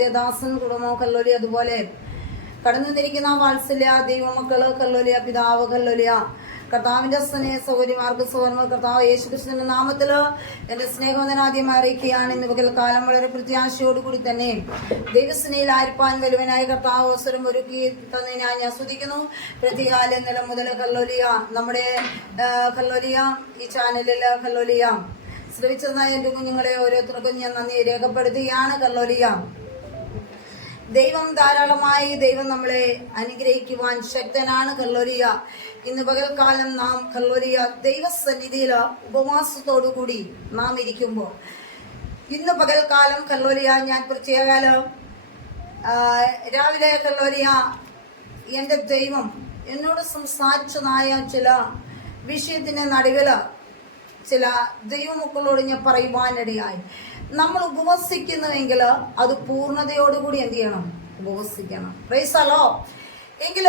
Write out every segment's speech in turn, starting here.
കർത്താവിന്റെ ദാസൻ കുടുംബം കല്ലോലിയ, അതുപോലെ കടന്നു തിരിക്കുന്ന വാത്സല്യ ദൈവമക്കള് കല്ലോലിയ, പിതാവ് കല്ലോലിയ, കർത്താവിന്റെ സ്നേഹ സൗകര്യമാർക്ക് സുവർണ്ണ കർത്താവ് യേശുക്രിസ്തുവിന്റെ നാമത്തില് എന്റെ സ്നേഹവന്ദനാദ്യം അറിയിക്കുകയാണ്. ഇന്ന് പകൽക്കാലം വളരെ പ്രത്യാശയോടുകൂടി തന്നെ ദൈവസ്നേഹിൽ ആയിരിക്കാൻ വലുവനായ കർത്താവ് അവസരം ഒരുക്കി തന്നതിനായി ഞാൻ സ്തുതിക്കുന്നു. പ്രതികാല നില മുതൽ കല്ലോലിയ, നമ്മുടെ കല്ലോലിയ ഈ ചാനലിൽ കല്ലോലിയ ശ്രമിച്ചതായ എൻ്റെ കുഞ്ഞുങ്ങളെ ഓരോരുത്തർക്കും ഞാൻ നന്ദി രേഖപ്പെടുത്തുകയാണ്. കല്ലോലിയ ദൈവം ധാരാളമായി ദൈവം നമ്മളെ അനുഗ്രഹിക്കുവാൻ ശക്തനാണ്. കല്ലോലിയ ഇന്ന് പകൽക്കാലം നാം കല്ലോലിയ ദൈവസന്നിധിയിൽ ഉപവാസത്തോടുകൂടി നാം ഇരിക്കുമ്പോൾ ഇന്ന് പകൽക്കാലം കല്ലോലിയ ഞാൻ പ്രത്യേകകാലം രാവിലെ കല്ലോലിയ എൻ്റെ ദൈവം എന്നോട് സംസാരിച്ചതായ ചില വിഷയത്തിൻ്റെ നടുവിൽ ചില ദൈവമക്കളോട് ഞാൻ പറയുവാനിടയായി. നമ്മൾ ഉപവസിക്കുന്നുവെങ്കിൽ അത് പൂർണ്ണതയോടുകൂടി എന്ത് ചെയ്യണം? ഉപവസിക്കണം. Praise the Lord. എങ്കിൽ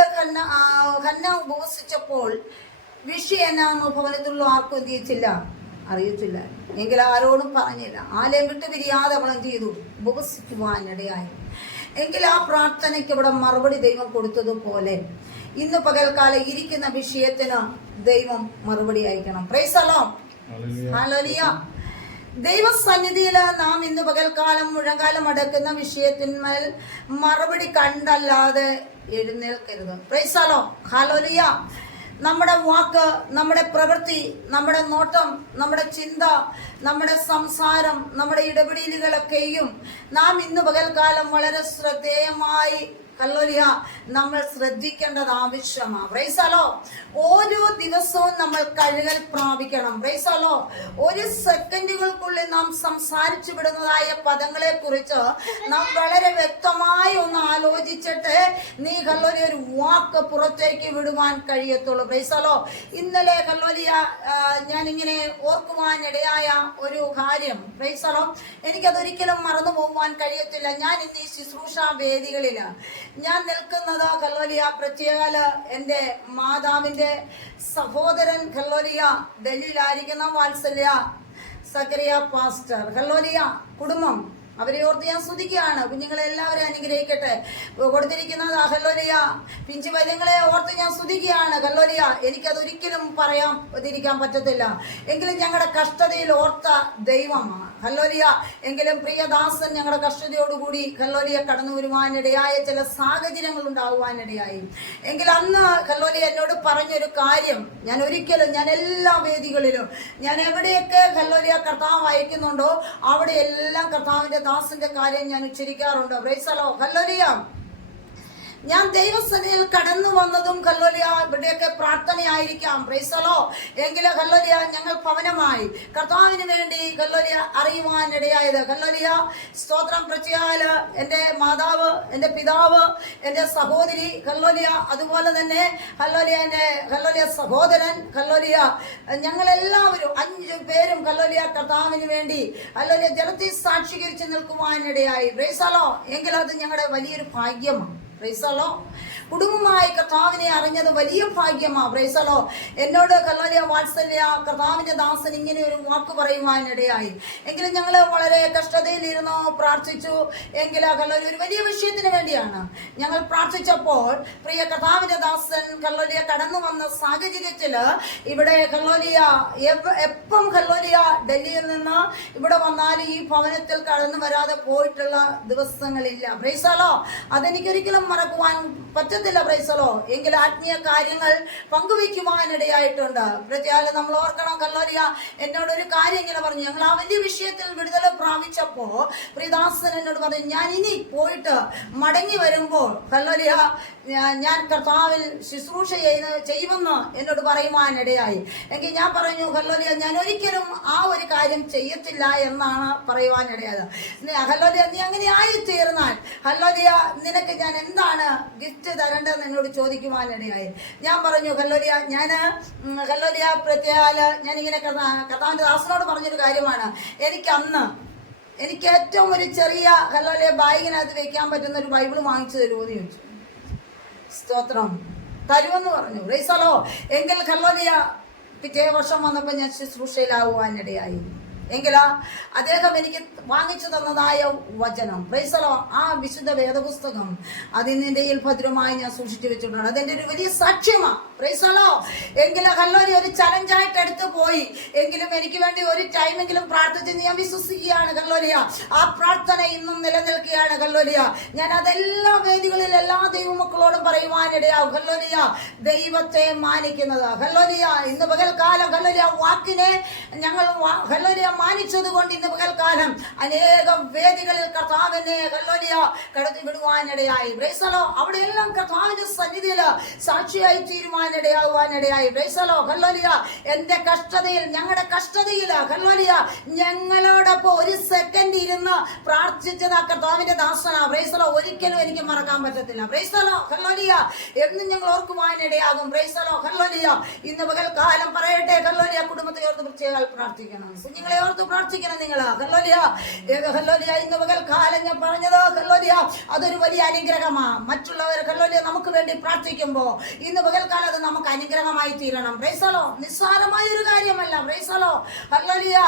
ഹന്ന ഉപവസിച്ചപ്പോൾ വിഷയം ഭവനത്തിലുള്ള ആർക്കും എന്ത് ചെയ്യിച്ചില്ല, അറിയത്തില്ല. എങ്കിൽ ആരോടും പറഞ്ഞില്ല. ആലയം വിട്ട് പിരിയാതെ അവൾ എന്ത് ചെയ്തു? ഉപവസിക്കുവാനിടയായി. എങ്കിൽ ആ പ്രാർത്ഥനയ്ക്ക് ഇവിടെ മറുപടി ദൈവം കൊടുത്തതുപോലെ ഇന്ന് പകൽക്കാലം ഇരിക്കുന്ന വിഷയത്തിന് ദൈവം മറുപടി അയക്കണം. Praise the Lord. ഹല്ലേലൂയ. ദൈവസന്നിധിയിൽ നാം ഇന്ന് പകൽക്കാലം മുഴങ്കാലം അടക്കുന്ന വിഷയത്തിന്മേൽ മറുപടി കണ്ടല്ലാതെ എഴുന്നേൽക്കരുത്. Praise the Lord. ഹല്ലേലൂയ. നമ്മുടെ വാക്ക്, നമ്മുടെ പ്രവൃത്തി, നമ്മുടെ നോട്ടം, നമ്മുടെ ചിന്ത, നമ്മുടെ സംസാരം, നമ്മുടെ ഇടപെടലുകളൊക്കെയും നാം ഇന്ന് പകൽക്കാലം വളരെ ശ്രദ്ധേയമായി കല്ലോലിയ നമ്മൾ ശ്രദ്ധിക്കേണ്ടത് ആവശ്യമാണ്. Praise the lord. ഓരോ ദിവസവും നമ്മൾ കഴുകൽ പ്രാപിക്കണം. Praise the lord. ഒരു സെക്കൻഡുകൾക്കുള്ളിൽ നാം സംസാരിച്ചു വിടുന്നതായ പദങ്ങളെ കുറിച്ച് നാം വളരെ വ്യക്തമായി ഒന്ന് ആലോചിച്ചിട്ട് നീ കല്ലോലിയ ഒരു വാക്ക് പുറത്തേക്ക് വിടുവാൻ കഴിയത്തുള്ളൂ. Praise the lord. ഇന്നലെ കല്ലോലിയ ഞാനിങ്ങനെ ഓർക്കുവാനിടയായ ഒരു കാര്യം, പ്രൈസ് ദി ലോർഡ്, എനിക്കതൊരിക്കലും മറന്നു പോകുവാൻ കഴിയത്തില്ല. ഞാൻ ഇന്ന് ഈ ശുശ്രൂഷ വേദികളിൽ ഞാൻ നിൽക്കുന്നത് കല്ലോലിയ പ്രത്യേക എൻ്റെ മാതാവിൻ്റെ സഹോദരൻ കല്ലോലിയ ഡൽഹിയിലായിരിക്കുന്ന വാത്സല്യ സക്കറിയ പാസ്റ്റർ കല്ലോലിയ കുടുംബം, അവരെ ഓർത്ത് ഞാൻ സ്തുതിക്കുകയാണ്. കുഞ്ഞുങ്ങളെ എല്ലാവരും അനുഗ്രഹിക്കട്ടെ. കൊടുത്തിരിക്കുന്നത് കല്ലോലിയ പിഞ്ചു വര്യങ്ങളെ ഓർത്ത് ഞാൻ സ്തുതിക്കുകയാണ്. കല്ലോലിയ എനിക്കതൊരിക്കലും പറയാതിരിക്കാൻ പറ്റത്തില്ല. എങ്കിലും ഞങ്ങളുടെ കഷ്ടതയിൽ ഓർത്ത ദൈവമാണ് കല്ലോലിയ. എങ്കിലും പ്രിയദാസൻ ഞങ്ങളുടെ കഷ്ടതയോടുകൂടി കല്ലോലിയ കടന്നു വരുവാനിടയായ ചില സാഹചര്യങ്ങൾ ഉണ്ടാകുവാനിടയായി. എങ്കിൽ അന്ന് കല്ലോലിയ എന്നോട് പറഞ്ഞൊരു കാര്യം, ഞാൻ എല്ലാ വേദികളിലും ഞാൻ എവിടെയൊക്കെ കല്ലോലിയ കർത്താവ് അയക്കുന്നുണ്ടോ അവിടെ എല്ലാം കർത്താവിന്റെ ദാസന്റെ കാര്യം ഞാൻ ഉച്ചരിക്കാറുണ്ട്. Praise the Lord. ഹല്ലേലൂയ. ഞാൻ ദൈവസന്നിധിയിൽ കടന്നു വന്നതും കല്ലോലിയ ഇവിടെയൊക്കെ പ്രാർത്ഥനയായിരിക്കാം. Price the Lord. എങ്കിലും കല്ലോലിയ ഞങ്ങൾ ഭവനമായി കർത്താവിന് വേണ്ടി കല്ലോലിയ അറിയുവാനിടയായത് കല്ലോലിയ സ്തോത്രം പ്രത്യേക എൻ്റെ മാതാവ്, എൻ്റെ പിതാവ്, എൻ്റെ സഹോദരി കല്ലോലിയ, അതുപോലെ തന്നെ കല്ലോലിയ എൻ്റെ കല്ലോലിയ സഹോദരൻ കല്ലോലിയ, ഞങ്ങളെല്ലാവരും 5 പേരും കല്ലോലിയ കർത്താവിന് വേണ്ടി കല്ലോലിയ ജലത്തിൽ സാക്ഷീകരിച്ച് നിൽക്കുവാനിടയായി. Praise the Lord. എങ്കിൽ അത് ഞങ്ങളുടെ വലിയൊരു ഭാഗ്യമാണ്. Praise the lord. കുടുംബമായി കർത്താവിനെ അറിഞ്ഞത് വലിയ ഭാഗ്യമാണ്. Praise the lord. എന്നോട് കല്ലോലിയ വാത്സല്യ കർത്താവിന്റെ ദാസൻ ഇങ്ങനെ ഒരു വാക്ക് പറയുവാനിടയായി. എങ്കിലും ഞങ്ങൾ വളരെ കഷ്ടതയിലിരുന്നു പ്രാർത്ഥിച്ചു. എങ്കിൽ കല്ലോലിയ ഒരു വലിയ വിഷയത്തിന് വേണ്ടിയാണ് ഞങ്ങൾ പ്രാർത്ഥിച്ചപ്പോൾ പ്രിയ കർത്താവിന്റെ ദാസൻ കല്ലോലിയ കടന്നു വന്ന സാഹചര്യത്തിൽ ഇവിടെ കല്ലോലിയ എപ്പം കല്ലോലിയ ഡൽഹിയിൽ നിന്ന് ഇവിടെ വന്നാൽ ഈ ഭവനത്തിൽ കടന്നു വരാതെ പോയിട്ടുള്ള ദിവസങ്ങളില്ല. Praise the lord. അതെനിക്കൊരിക്കലും മറക്കുവാൻ പറ്റത്തില്ല. Praise the Lord. എങ്കിൽ ആത്മീയ കാര്യങ്ങൾ പങ്കുവയ്ക്കുവാനിടയായിട്ടുണ്ട്. പ്രത്യേകം നമ്മൾ ഓർക്കണം കല്ലോലിയ എന്നോടൊരു കാര്യം ഇങ്ങനെ പറഞ്ഞു. ഞങ്ങൾ ആ വലിയ വിഷയത്തിൽ വിടുതല പ്രാപിച്ചപ്പോ പ്രിയദാസൻ എന്നോട് പറഞ്ഞു, ഞാൻ ഇനി പോയിട്ട് മടങ്ങി വരുമ്പോൾ കല്ലോലിയ ഞാൻ കർത്താവിൽ ശുശ്രൂഷ ചെയ്യുമെന്ന് എന്നോട് പറയുവാനിടയായി. എങ്കിൽ ഞാൻ പറഞ്ഞു കല്ലോലിയ ഞാൻ ഒരിക്കലും ആ ഒരു കാര്യം ചെയ്യത്തില്ല എന്നാണ് പറയുവാനിടയായത്. കല്ലോലിയ നീ അങ്ങനെ ആയിത്തീർന്നാൽ കല്ലോലിയ നിനക്ക് ഞാൻ എന്താണ് ഗിഫ്റ്റ് തരേണ്ടതെന്ന് എന്നോട് ചോദിക്കുവാനിടയായി. ഞാൻ പറഞ്ഞു കല്ലോലിയ കല്ലോലിയ പ്രത്യേക ഞാനിങ്ങനെ കർത്താവിന്റെ ദാസനോട് പറഞ്ഞൊരു കാര്യമാണ്. എനിക്ക് ഏറ്റവും ഒരു ചെറിയ കല്ലോലിയ ബാഗിനകത്ത് വെക്കാൻ പറ്റുന്ന ഒരു ബൈബിൾ വാങ്ങിച്ചു തരുമോന്ന് ചോദിച്ചു. സ്തോത്രം. തരുമെന്ന് പറഞ്ഞു. Price the Lord. എങ്കിൽ കല്ലോലിയ പിറ്റേ വർഷം വന്നപ്പോൾ ഞാൻ ശുശ്രൂഷയിലാകുവാനിടയായി. എങ്കിലാ അദ്ദേഹം എനിക്ക് വാങ്ങിച്ചു തന്നതായ വചനം, പ്രൈസ് ദി ലോർഡ്, ആ വിശുദ്ധ വേദപുസ്തകം അതിൻ്റെ ഭദ്രമായി ഞാൻ സൂക്ഷിച്ചു വെച്ചിട്ടുണ്ട്. അതെന്റെ ഒരു വലിയ സാക്ഷ്യമാണ്. Praise the Lord. എങ്കിലും ഹല്ലേലൂയ ഒരു ചലഞ്ചായിട്ട് എടുത്തു പോയി. എങ്കിലും എനിക്ക് വേണ്ടി ഒരു ടൈമെങ്കിലും പ്രാർത്ഥിച്ചെന്ന് ഞാൻ വിശ്വസിക്കുകയാണ്. ഹല്ലേലൂയ. ആ പ്രാർത്ഥന ഇന്നും നിലനിൽക്കുകയാണ്. ഹല്ലേലൂയ. ഞാൻ അതെല്ലാ വേദികളിൽ എല്ലാ ദൈവമക്കളോടും പറയുവാനിടയാവും. ഹല്ലേലൂയ. ദൈവത്തെ മാനിക്കുന്നത്. ഹല്ലേലൂയ. ഇന്ന് പകൽക്കാലം ഹല്ലേലൂയ വാക്കിനെ ഞങ്ങൾ ഹല്ലേലൂയ മാനിച്ചത് കൊണ്ട് ഇന്ന് പകൽക്കാലം അനേകം വേദികളിൽ കർത്താവിനെ ഹല്ലേലൂയ കടത്തി വിടുവാനിടയായി. Price the Lord. അവിടെയെല്ലാം കർത്താവിന്റെ സന്നിധിയിൽ സാക്ഷിയായി തീരുവാനിടയാകുവാനിടയായി. Praise the Lord. ഹല്ലേലൂയ. എന്റെ കഷ്ടതയിൽ, ഞങ്ങളുടെ കഷ്ടതയിൽ ഹല്ലേലൂയ ഞങ്ങളോടൊപ്പം ഒരു സെക്കൻഡ് ഇരുന്ന് പ്രാർത്ഥിച്ചത് ആ കർത്താവിന്റെ ദാസനാ. Price the Lord. ഒരിക്കലും എനിക്ക് മറക്കാൻ പറ്റത്തില്ല. Praise the Lord. ഹല്ലേലൂയ. എന്നും ഞങ്ങൾ ഓർക്കുവാനിടയാകും. Praise the Lord. ഹല്ലേലൂയ. ഇന്ന് പകൽക്കാലം പറയട്ടെ, ഹല്ലേലൂയ കുടുംബത്തെ ഓർത്ത് പ്രത്യേകം പ്രാർത്ഥിക്കണം. കുഞ്ഞുങ്ങളെ ഓർത്ത് പ്രാർത്ഥിക്കണം നിങ്ങൾ. ഹല്ലേലൂയ. ഹല്ലേലൂയ. ഇന്ന് പകൽക്കാലം ഞാൻ പറഞ്ഞത് ഹല്ലേലൂയ അതൊരു വലിയ അനുഗ്രഹമാണ്. മറ്റുള്ളവർ ഹല്ലേലൂയ നമുക്ക് വേണ്ടി പ്രാർത്ഥിക്കുമ്പോൾ ഇന്ന് പകൽക്കാലം അത് നമുക്ക് അനുഗ്രഹമായി തീരണം. Price the Lord. നിസ്സാരമായ ഒരു കാര്യമല്ല. Price the Lord. ഹല്ലേലൂയ.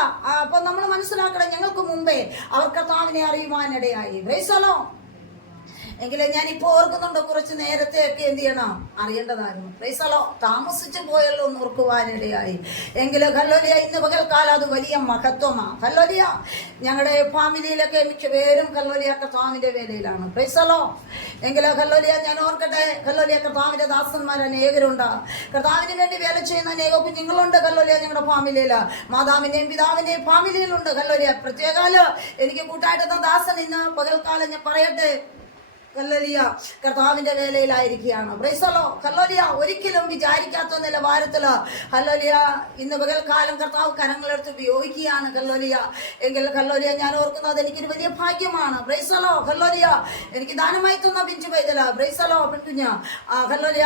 അപ്പൊ നമ്മൾ മനസ്സിലാക്കണം, ഞങ്ങൾക്ക് മുമ്പേ അവർ കർത്താവിനെ അറിയുവാനിടയായി. Price the Lord. എങ്കിലും ഞാൻ ഇപ്പോൾ ഓർക്കുന്നുണ്ട്, കുറച്ച് നേരത്തെ ഒക്കെ എന്ത് ചെയ്യണം അറിയേണ്ടതായിരുന്നു. Price the Lord. താമസിച്ചു പോയല്ലോ എന്ന് ഓർക്കുവാനിടയായി. എങ്കിലും ഹല്ലേലൂയ ഇന്ന് പകൽക്കാലം അത് വലിയ മഹത്വമാണ്. ഹല്ലേലൂയ. ഞങ്ങളുടെ ഫാമിലിയിലൊക്കെ മിക്കപേരും ഹല്ലേലൂയ കർത്താവിന്റെ വേലയിലാണ്. Praise the Lord. എങ്കിലും ഹല്ലേലൂയ ഞാൻ ഓർക്കട്ടെ, ഹല്ലേലൂയ കർത്താവിന്റെ ദാസന്മാർ അനേകരുണ്ട്. കർത്താവിന് വേണ്ടി വേല ചെയ്യുന്ന അനേക കുഞ്ഞുങ്ങളുണ്ട്. ഹല്ലേലൂയ ഞങ്ങളുടെ ഫാമിലിയിൽ മാതാവിന്റെയും പിതാവിന്റെയും ഫാമിലിയിലുണ്ട്. ഹല്ലേലൂയ. പ്രത്യേകാല എനിക്ക് കൂട്ടായിട്ടുന്ന ദാസൻ ഇന്ന് പകൽക്കാലം ഞാൻ പറയട്ടെ, ഹല്ലേലൂയ കർത്താവിന്റെ വേലയിലായിരിക്കുകയാണ്. Praise the Lord. ഹല്ലേലൂയ. ഒരിക്കലും വിചാരിക്കാത്ത നിലവാരത്തില് ഹല്ലേലൂയ ഇന്ന് പകൽക്കാലം കർത്താവ് കരങ്ങളെടുത്ത് ഉപയോഗിക്കുകയാണ്. ഹല്ലേലൂയ. എങ്കിൽ ഹല്ലേലൂയ ഞാൻ ഓർക്കുന്നത് എനിക്കൊരു വലിയ ഭാഗ്യമാണ്. Praise the Lord. ഹല്ലേലൂയ. എനിക്ക് ദാനമായി തന്ന പിഞ്ചു പൈതല. Praise the Lord. പെൺകുഞ്ഞ് ഹല്ലേലൂയ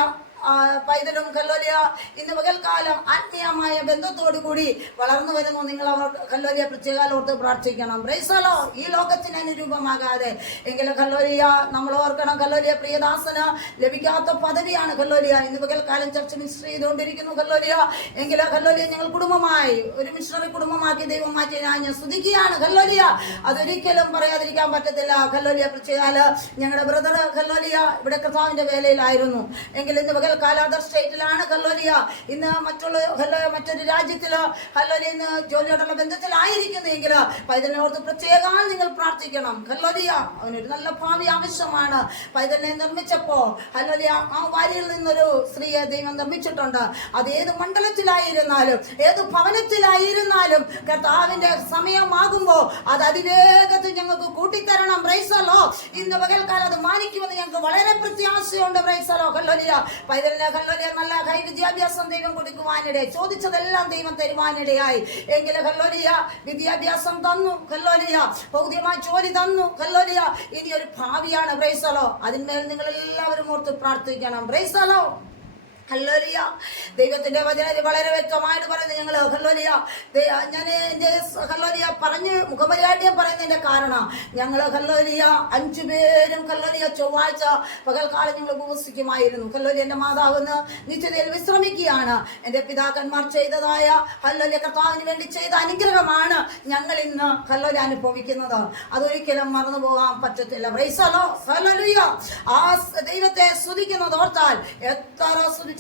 പൈതലും ഹല്ലേലൂയ ഇന്ന് പകൽക്കാലം ആത്മീയമായ ബന്ധത്തോടു കൂടി വളർന്നു വരുന്നു. നിങ്ങൾ അവർ ഹല്ലേലൂയ പ്രത്യേകം ഓർത്ത് പ്രാർത്ഥിക്കണം. Price the Lord. ഈ ലോകത്തിന് അനുരൂപമാകാതെ എങ്കിലും ഹല്ലേലൂയ നമ്മൾ ഓർക്കണം, ഹല്ലേലൂയ പ്രിയദാസന് ലഭിക്കാത്ത പദവിയാണ് ഹല്ലേലൂയ. ഇന്ന് പകൽക്കാലം ചർച്ച മിനിസ്റ്റർ ചെയ്തുകൊണ്ടിരിക്കുന്നു. ഹല്ലേലൂയ. എങ്കിലും ഹല്ലേലൂയ ഞങ്ങൾ കുടുംബമായി ഒരു മിഷണറി കുടുംബമാക്കി ദൈവം മാറ്റി ഞാൻ സ്തുതിക്കുകയാണ്. ഹല്ലേലൂയ. അതൊരിക്കലും പറയാതിരിക്കാൻ പറ്റത്തില്ല. ഹല്ലേലൂയ പ്രത്യേകാല ഞങ്ങളുടെ ബ്രദർ ഹല്ലേലൂയ ഇവിടെ കർത്താവിന്റെ വേലയിലായിരുന്നു. എങ്കിലും ഇന്ന് പകൽക്കാല അതർ സ്റ്റേറ്റിലാണ്. ഹല്ലേലൂയ ഇന്ന് മറ്റൊരു രാജ്യത്തില് ഹല്ലേലൂയ ഇന്ന് ജോലിയോടുള്ള ബന്ധത്തിലായിരിക്കുന്നു. എങ്കിൽ പൈതലിനെ ഓർത്ത് പ്രത്യേകം നിങ്ങൾ പ്രാർത്ഥിക്കണം. ഹല്ലേലൂയ. അവനൊരു നല്ല ഭാവി ആവശ്യമാണ്. പൈതലിനെ നിർമ്മിച്ചപ്പോ ഹല്ലേലൂയ ആ വാലിയിൽ നിന്നൊരു സ്ത്രീയെ ദൈവം നിർമ്മിച്ചിട്ടുണ്ട്. അത് ഏത് മണ്ഡലത്തിലായിരുന്നാലും ഏത് ഭവനത്തിലായിരുന്നാലും കർത്താവിന്റെ സമയമാകുമ്പോ അത് അതിവേഗത്തിൽ ഞങ്ങൾക്ക് കൂട്ടിത്തരണം. Price the Lord. ഇന്ന് പകൽക്കാലം അത് മാനിക്കുമെന്ന് ഞങ്ങൾക്ക് വളരെ പ്രത്യാശയുണ്ട്. Praise the Lord. ഹല്ലേലൂയ. പൈതലിന് ഹല്ലേലൂയ നല്ല കൈ വിദ്യാഭ്യാസം ദൈവം കൊടുക്കുവാനിടയായി. ചോദിച്ചതെല്ലാം ദൈവം തരുവാനിടയായി. എങ്കിലും ഹല്ലേലൂയ വിദ്യാഭ്യാസം തന്നു. ഹല്ലേലൂയ ഭൗതികമായ ജോലി തന്നു. ഹല്ലേലൂയ ഇനി ഒരു ഭാവിയാണ്. Price the Lord. അതിന്മേൽ നിങ്ങൾ എല്ലാവരും ഓർത്ത് പ്രാർത്ഥിക്കണം. Price the Lord. ഹല്ലേലൂയ. ദൈവത്തിന്റെ വചനം വളരെ വ്യക്തമായിട്ട് പറയുന്നത് ഞങ്ങൾ ഹല്ലേലൂയ ഞാൻ എൻ്റെ ഹല്ലേലൂയ പറഞ്ഞ് മുഖപരിയായിട്ട് പറയുന്നതിന്റെ കാരണം ഞങ്ങൾ ഹല്ലേലൂയ 5 പേരും ഹല്ലേലൂയ ചൊവ്വാഴ്ച പകൽക്കാലം ഞങ്ങൾ ഉപവസിക്കുമായിരുന്നു. ഹല്ലേലൂയ എൻ്റെ മാതാവെന്ന് നിത്യതയിൽ വിശ്രമിക്കുകയാണ്. എൻ്റെ പിതാക്കന്മാർ ചെയ്തതായ ഹല്ലേലൂയ കർത്താവിന് വേണ്ടി ചെയ്ത അനുഗ്രഹമാണ് ഞങ്ങൾ ഇന്ന് ഹല്ലേലൂയ അനുഭവിക്കുന്നത്. അതൊരിക്കലും മറന്നു പോകാൻ പറ്റത്തില്ല. Praise the Lord. ഹല്ലേലൂയ. ആ ദൈവത്തെ സ്തുതിക്കുന്നത് ഓർത്താൽ എത്ര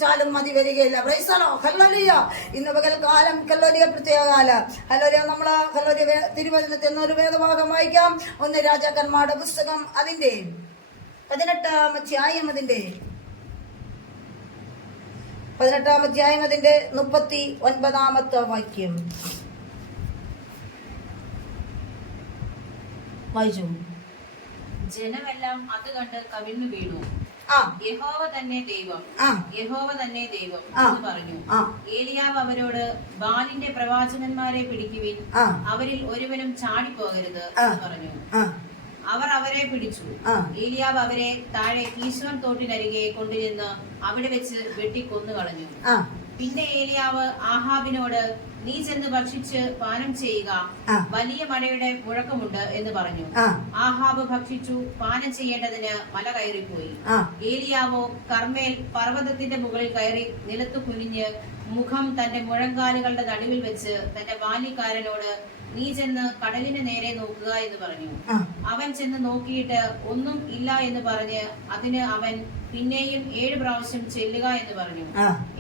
ാലും മതി വരികയില്ല. Price the Lord. ഹല്ലേലൂയ. ഇന്ന് പകൽക്കാലം ഹല്ലേലൂയ പ്രത്യേകകാല ഹല്ലേലൂയ നമ്മൾ ഹല്ലേലൂയ തിരുവചനത്തിൽ നിന്ന് ഒരു വേദഭാഗം വായിക്കാം. 1 രാജാക്കന്മാരുടെ പുസ്തകം അതിന്റെ 18-ാം അധ്യായം അതിന്റെ 39-ാമത്തെ വാക്യം വായിച്ചു. ജനമെല്ലാം അത് കണ്ട് കവിണ്ണു വീണു. യഹോവ തന്നെ ദൈവം, യഹോവ തന്നെ ദൈവം എന്ന് പറഞ്ഞു. ഏലിയാവ് അവരോട്, ബാലിന്റെ പ്രവാചകന്മാരെ പിടിക്കുവിൻ, അവരിൽ ഒരുവനും ചാടിപ്പോകരുത് എന്ന് പറഞ്ഞു. അവർ അവരെ പിടിച്ചു. ഏലിയാവ് അവരെ താഴെ കീശോൻ തോട്ടിനരികെ കൊണ്ടുചെന്ന് അവിടെ വെച്ച് വെട്ടിക്കൊന്നു കളഞ്ഞു. പിന്നെ ഏലിയാവ് ആഹാബിനോട്, നീ ചെന്ന് ഭക്ഷിച്ച് പാനം ചെയ്യുക, വലിയ മഴയുടെ മുഴക്കമുണ്ട് എന്ന് പറഞ്ഞു. ആഹാബ് ഭക്ഷിച്ചു പാനം ചെയ്യേണ്ടതിന് മല കയറിപ്പോയി. ഏലിയാവോ കർമ്മേൽ പർവ്വതത്തിന്റെ മുകളിൽ കയറി നിലത്തു കുനിഞ്ഞ് മുഖം തന്റെ മുഴങ്കാലുകളുടെ നടുവിൽ വെച്ച് തന്റെ ബാല്യക്കാരനോട്, നീ ചെന്ന് കടലിന് നേരെ നോക്കുക എന്ന് പറഞ്ഞു. അവൻ ചെന്ന് നോക്കിയിട്ട് ഒന്നും ഇല്ല എന്ന് പറഞ്ഞ് അതിന് അവൻ പിന്നെയും 7 പ്രാവശ്യം ചെല്ലുക എന്ന് പറഞ്ഞു.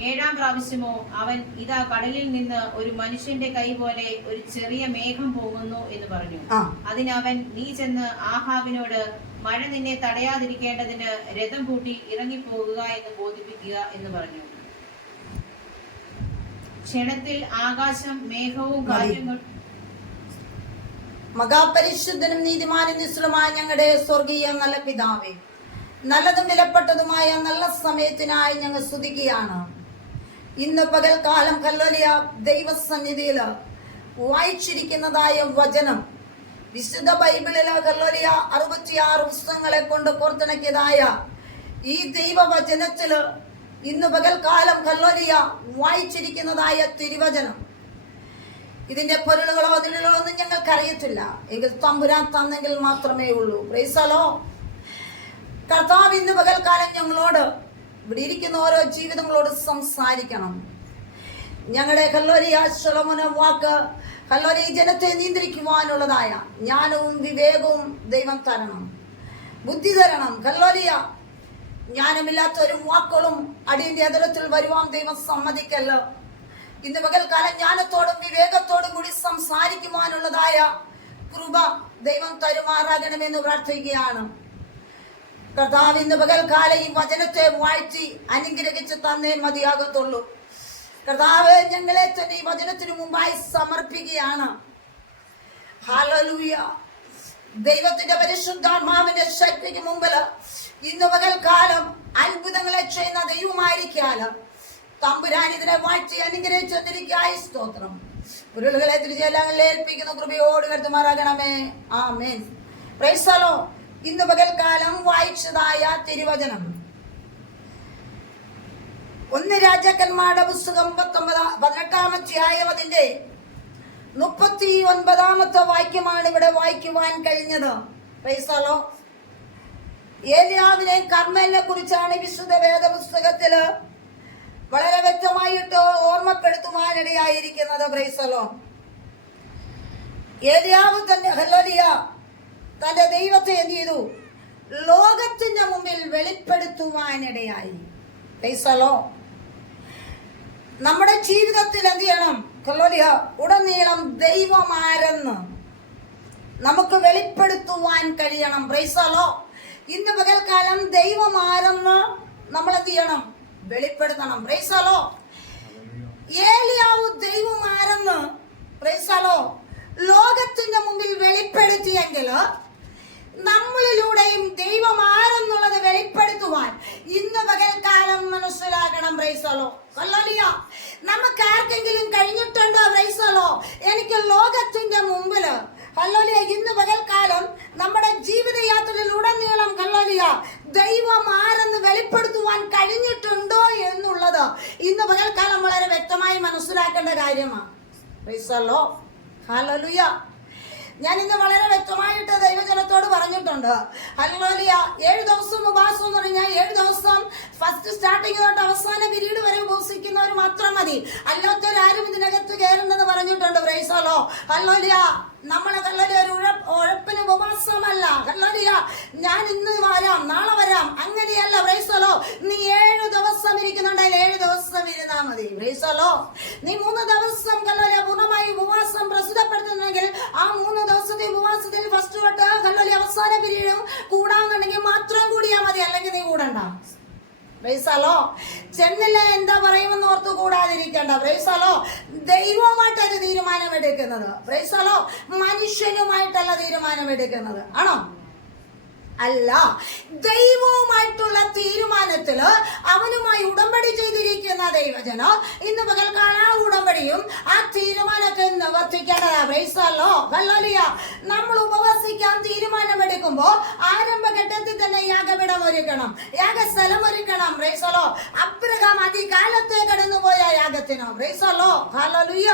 7-ാം പ്രാവശ്യമോ അവൻ ഇതാ കടലിൽ നിന്ന് ഒരു മനുഷ്യന്റെ കൈ പോലെ ഒരു ചെറിയ മേഘം പോകുന്നു എന്ന് പറഞ്ഞു. അതിനവൻ നീ ചെന്ന് ആഹാബിനോട് മഴ നിന്നെ തടയാതിരിക്കേണ്ടതിന് രഥം പൂട്ടി ഇറങ്ങിപ്പോകുക എന്ന് ബോധിപ്പിക്കുക എന്ന് പറഞ്ഞു. ക്ഷണത്തിൽ ആകാശം മേഘവും കാറ്റും. മഹാപരിശുദ്ധനും നീതിമാനും നിസ്തുലമായ ഞങ്ങളുടെ സ്വർഗീയ നല്ല പിതാവേ, നല്ലതും വിലപ്പെട്ടതുമായ നല്ല സമയത്തിനായി ഞങ്ങൾ സ്തുതിക്കുകയാണ്. ഇന്ന് പകൽക്കാലം കല്ലോലിയ ദൈവസന്നിധിയിൽ വായിച്ചിരിക്കുന്നതായ വചനം, വിശുദ്ധ ബൈബിളിലെ കല്ലോലിയ 66 പുസ്തകങ്ങളെ കൊണ്ട് കോർത്തിണക്കിയതായ ഈ ദൈവവചനത്തില് ഇന്ന് പകൽക്കാലം കല്ലോലിയ വായിച്ചിരിക്കുന്നതായ തിരുവചനം, ഇതിന്റെ പൊരുളുകളോ അതിരുകളോ ഒന്നും ഞങ്ങൾക്കറിയത്തില്ല. എങ്കിൽ തമ്പുരാൻ തന്നെങ്കിൽ മാത്രമേ ഉള്ളൂ. പ്രൈസലോ. കർത്താവ് ഇന്ന് പകൽക്കാലം ഞങ്ങളോട്, ഇവിടെ ഇരിക്കുന്ന ഓരോ ജീവിതങ്ങളോട് സംസാരിക്കണം. ഞങ്ങളുടെ കല്ലോലിയ ശലോമോന വാക്ക് കല്ലോലി ജനത്തെ നിയന്ത്രിക്കുവാനുള്ളതായ ജ്ഞാനവും വിവേകവും ദൈവം തരണം, ബുദ്ധി തരണം. കല്ലോലിയ ജ്ഞാനമില്ലാത്ത ഒരു വാക്കുകളും അടിയന്റെ എതിരത്തിൽ വരുവാൻ ദൈവം സമ്മതിക്കല്ലോ. ഇന്ന് പകൽക്കാലം ജ്ഞാനത്തോടും വിവേകത്തോടും കൂടി സംസാരിക്കുവാനുള്ളതായ കൃപ ദൈവം തരുമാറാകണമെന്ന് പ്രാർത്ഥിക്കുകയാണ്. കർത്താവ് ഇന്ന് പകൽക്കാലം ഈ വചനത്തെ വാഴ്ത്തി അനുഗ്രഹിച്ച് തന്നേ മതിയാകത്തുള്ളൂ. കർത്താവ് ഞങ്ങളെ തന്നെ ഈ വചനത്തിനു മുമ്പായി സമർപ്പിക്കുകയാണ്. ഹല്ലേലൂയ. ദൈവത്തിന്റെ പരിശുദ്ധാത്മാവിന്റെ ശക്തിക്ക് മുമ്പിൽ ഇന്ന് പകൽക്കാലം അത്ഭുതങ്ങളെ ചെയ്യുന്ന ദൈവമായിരിക്കാൽ തമ്പുരാൻ ഇതിനെ വാഴ്ത്തി അനുഗ്രഹിച്ചെന്നിരിക്കായി സ്തോത്രം. ഉരുളുകളെ തിരിച്ചെല്ലാം ഏൽപ്പിക്കുന്ന കൃപയോട് കരുത്തുമാറാകണമേ. ആമേൻ. Praise the Lord. ഇന്ന് പകൽക്കാലം വായിച്ചതായ തിരുവചനം 1 രാജാക്കന്മാരുടെ പുസ്തകം 18-ാം അധ്യായം അതിന്റെ 39-ാമത്തെ വാക്യമാണ് ഇവിടെ വായിക്കുവാൻ കഴിഞ്ഞത്. Praise the Lord. ഏലിയാവിനെ കർമ്മലിനെ കുറിച്ചാണ് വിശുദ്ധ വേദപുസ്തകത്തില് വളരെ വ്യക്തമായിട്ട് ഓർമ്മപ്പെടുത്തുവാനിടയായിരിക്കുന്നത്. Price the Lord. ഏലിയാവ് തന്നെ ഹല്ലേലൂയ തന്റെ ദൈവത്തെ എന്ത് ചെയ്തു? ലോകത്തിന്റെ മുമ്പിൽ വെളിപ്പെടുത്തുവാനിടയായി. Price the Lord. നമ്മുടെ ജീവിതത്തിൽ എന്ത് ചെയ്യണം? ഹല്ലേലൂയ ഉടനീളം ദൈവമാരെന്ന് നമുക്ക് വെളിപ്പെടുത്തുവാൻ കഴിയണം. Praise the Lord. ഇന്ന് പകൽക്കാലം ദൈവമാരെന്ന് നമ്മൾ എന്ത് ചെയ്യണം? വെളിപ്പെടുത്തണം. Praise the Lord. ഏലിയാവ് ദൈവമാരെന്ന് പ്രൈസ് ദി ലോർഡ് ലോകത്തിന്റെ മുമ്പിൽ വെളിപ്പെടുത്തിയെങ്കിൽ നമ്മളിലൂടെയും ദൈവം ആരെന്നുള്ളത് വെളിപ്പെടുത്തുവാൻ ഇന്ന് പകൽക്കാലം മനസ്സിലാക്കണം. Praise the Lord. ഹല്ലേലൂയ. നമുക്ക് ആർക്കെങ്കിലും കഴിഞ്ഞിട്ടുണ്ടോ? Praise the Lord. എനിക്ക് ലോകത്തിന്റെ മുമ്പില് ഹല്ലേലൂയ ഇന്ന് പകൽക്കാലം നമ്മുടെ ജീവിതയാത്രയിൽ ഉടനീളം ഹല്ലേലൂയ ദൈവം ആരെന്ന് വെളിപ്പെടുത്തുവാൻ കഴിഞ്ഞിട്ടുണ്ടോ എന്നുള്ളത് ഇന്ന് പകൽക്കാലം വളരെ വ്യക്തമായി മനസ്സിലാക്കേണ്ട കാര്യമാണ്. Price the Lord. ഹല്ലേലൂയ. ഞാൻ ഇന്ന് വളരെ വ്യക്തമായിട്ട് ദൈവജനത്തോട് പറഞ്ഞിട്ടുണ്ട്. ഹല്ലേലൂയ. 7 ദിവസം ഉപവാസം എന്ന് പറഞ്ഞാൽ 7 ദിവസം ഫസ്റ്റ് സ്റ്റാർട്ടിങ് തൊട്ട് അവസാന പീരീഡ് വരെ ഉപവസിക്കുന്നവർ മാത്രം മതി, അല്ലാത്തവരാരും ഇതിനകത്ത് കയറുണ്ടെന്ന് പറഞ്ഞിട്ടുണ്ട്. Price the Lord. ഹല്ലേലൂയ. നമ്മളെ ഹല്ലേലൂയ ഒരു ഉഴപ്പിന് ഉപവാസമല്ല. ഹല്ലേലൂയ ഞാൻ ഇന്ന് വരാം നാളെ വരാം അങ്ങനെയല്ല. Price the Lord. നീ 7 ദിവസം ഇരിക്കുന്നുണ്ടെങ്കിൽ 7 ദിവസം ഇരുന്നാ മതി. Price the Lord. നീ 3 ദിവസം ഹല്ലേലൂയ പൂർണ്ണമായി ഉപവാസം പ്രസിദ്ധപ്പെടുത്തുന്നെങ്കിൽ ആ 3 ദിവസത്തെ ഉപവാസത്തിൽ ഫസ്റ്റ് തൊട്ട് ഹല്ലേലൂയ അവസാന പീരീഡും കൂടാന്നുണ്ടെങ്കിൽ മാത്രം കൂടിയാ മതി, അല്ലെങ്കിൽ നീ കൂടണ്ട. Praise the Lord. ചെന്നില്ല എന്താ പറയുമെന്ന് ഓർത്ത് കൂടാതിരിക്കണ്ട. Praise the Lord. ദൈവമായിട്ടൊരു തീരുമാനമെടുക്കുന്നത്. Praise the Lord. മനുഷ്യനുമായിട്ടല്ല തീരുമാനമെടുക്കുന്നത്. ആണോ? അല്ല. ദൈവവുമായിട്ടുള്ള തീരുമാനത്തില് അവനുമായി ഉടമ്പടി ചെയ്തിരിക്കുന്ന ദൈവജനം ഇന്ന് പകൽക്കാലം ആ ഉടമ്പടിയും ആ തീരുമാനത്തെ നിവർത്തിക്കേണ്ടതാ. Praise the Lord. ഹല്ലേലൂയ. നമ്മൾ ഉപവസിക്കാൻ തീരുമാനമെടുക്കുമ്പോ ആരംഭഘട്ടത്തിൽ തന്നെ യാഗപീഠം ഒരുക്കണം, യാഗസ്ഥലം ഒരുക്കണം. Praise the Lord. അബ്രഹാം അതികാലത്തെ കടന്നുപോയ യാഗത്തിനോ. Praise the Lord. ഹല്ലേലൂയ.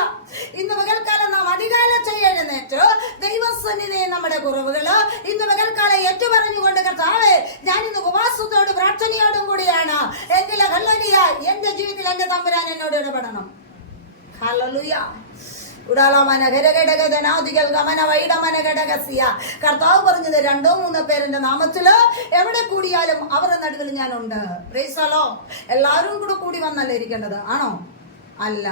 ഇന്ന് പകൽക്കാലം നാം അതികാലത്തെ എഴുന്നേറ്റ് ദൈവസന്നിധിയെ നമ്മുടെ കുറവുകള് ഇന്ന് പകൽക്കാലം ഏറ്റുപറഞ്ഞുകൊണ്ട് കർത്താവേ ഞാൻ ഇന്ന് ഉപവാസത്തോട് പ്രാർത്ഥനയോടും കൂടിയാണ് എങ്കിൽ ഹല്ലേലൂയ എന്റെ ജീവിതത്തിൽ എന്റെ തമ്പുരാൻ എന്നോട് ഇടപെടണം. ഹല്ലേലൂയ. കർത്താവ് പറഞ്ഞത് 2-3 പേരുടെ നാമത്തില് എവിടെ കൂടിയാലും അവരുടെ നടുവിൽ ഞാനുണ്ട്. Price the Lord. എല്ലാവരും കൂടെ കൂടി വന്നല്ലേ ഇരിക്കേണ്ടത്, ആണോ? അല്ല.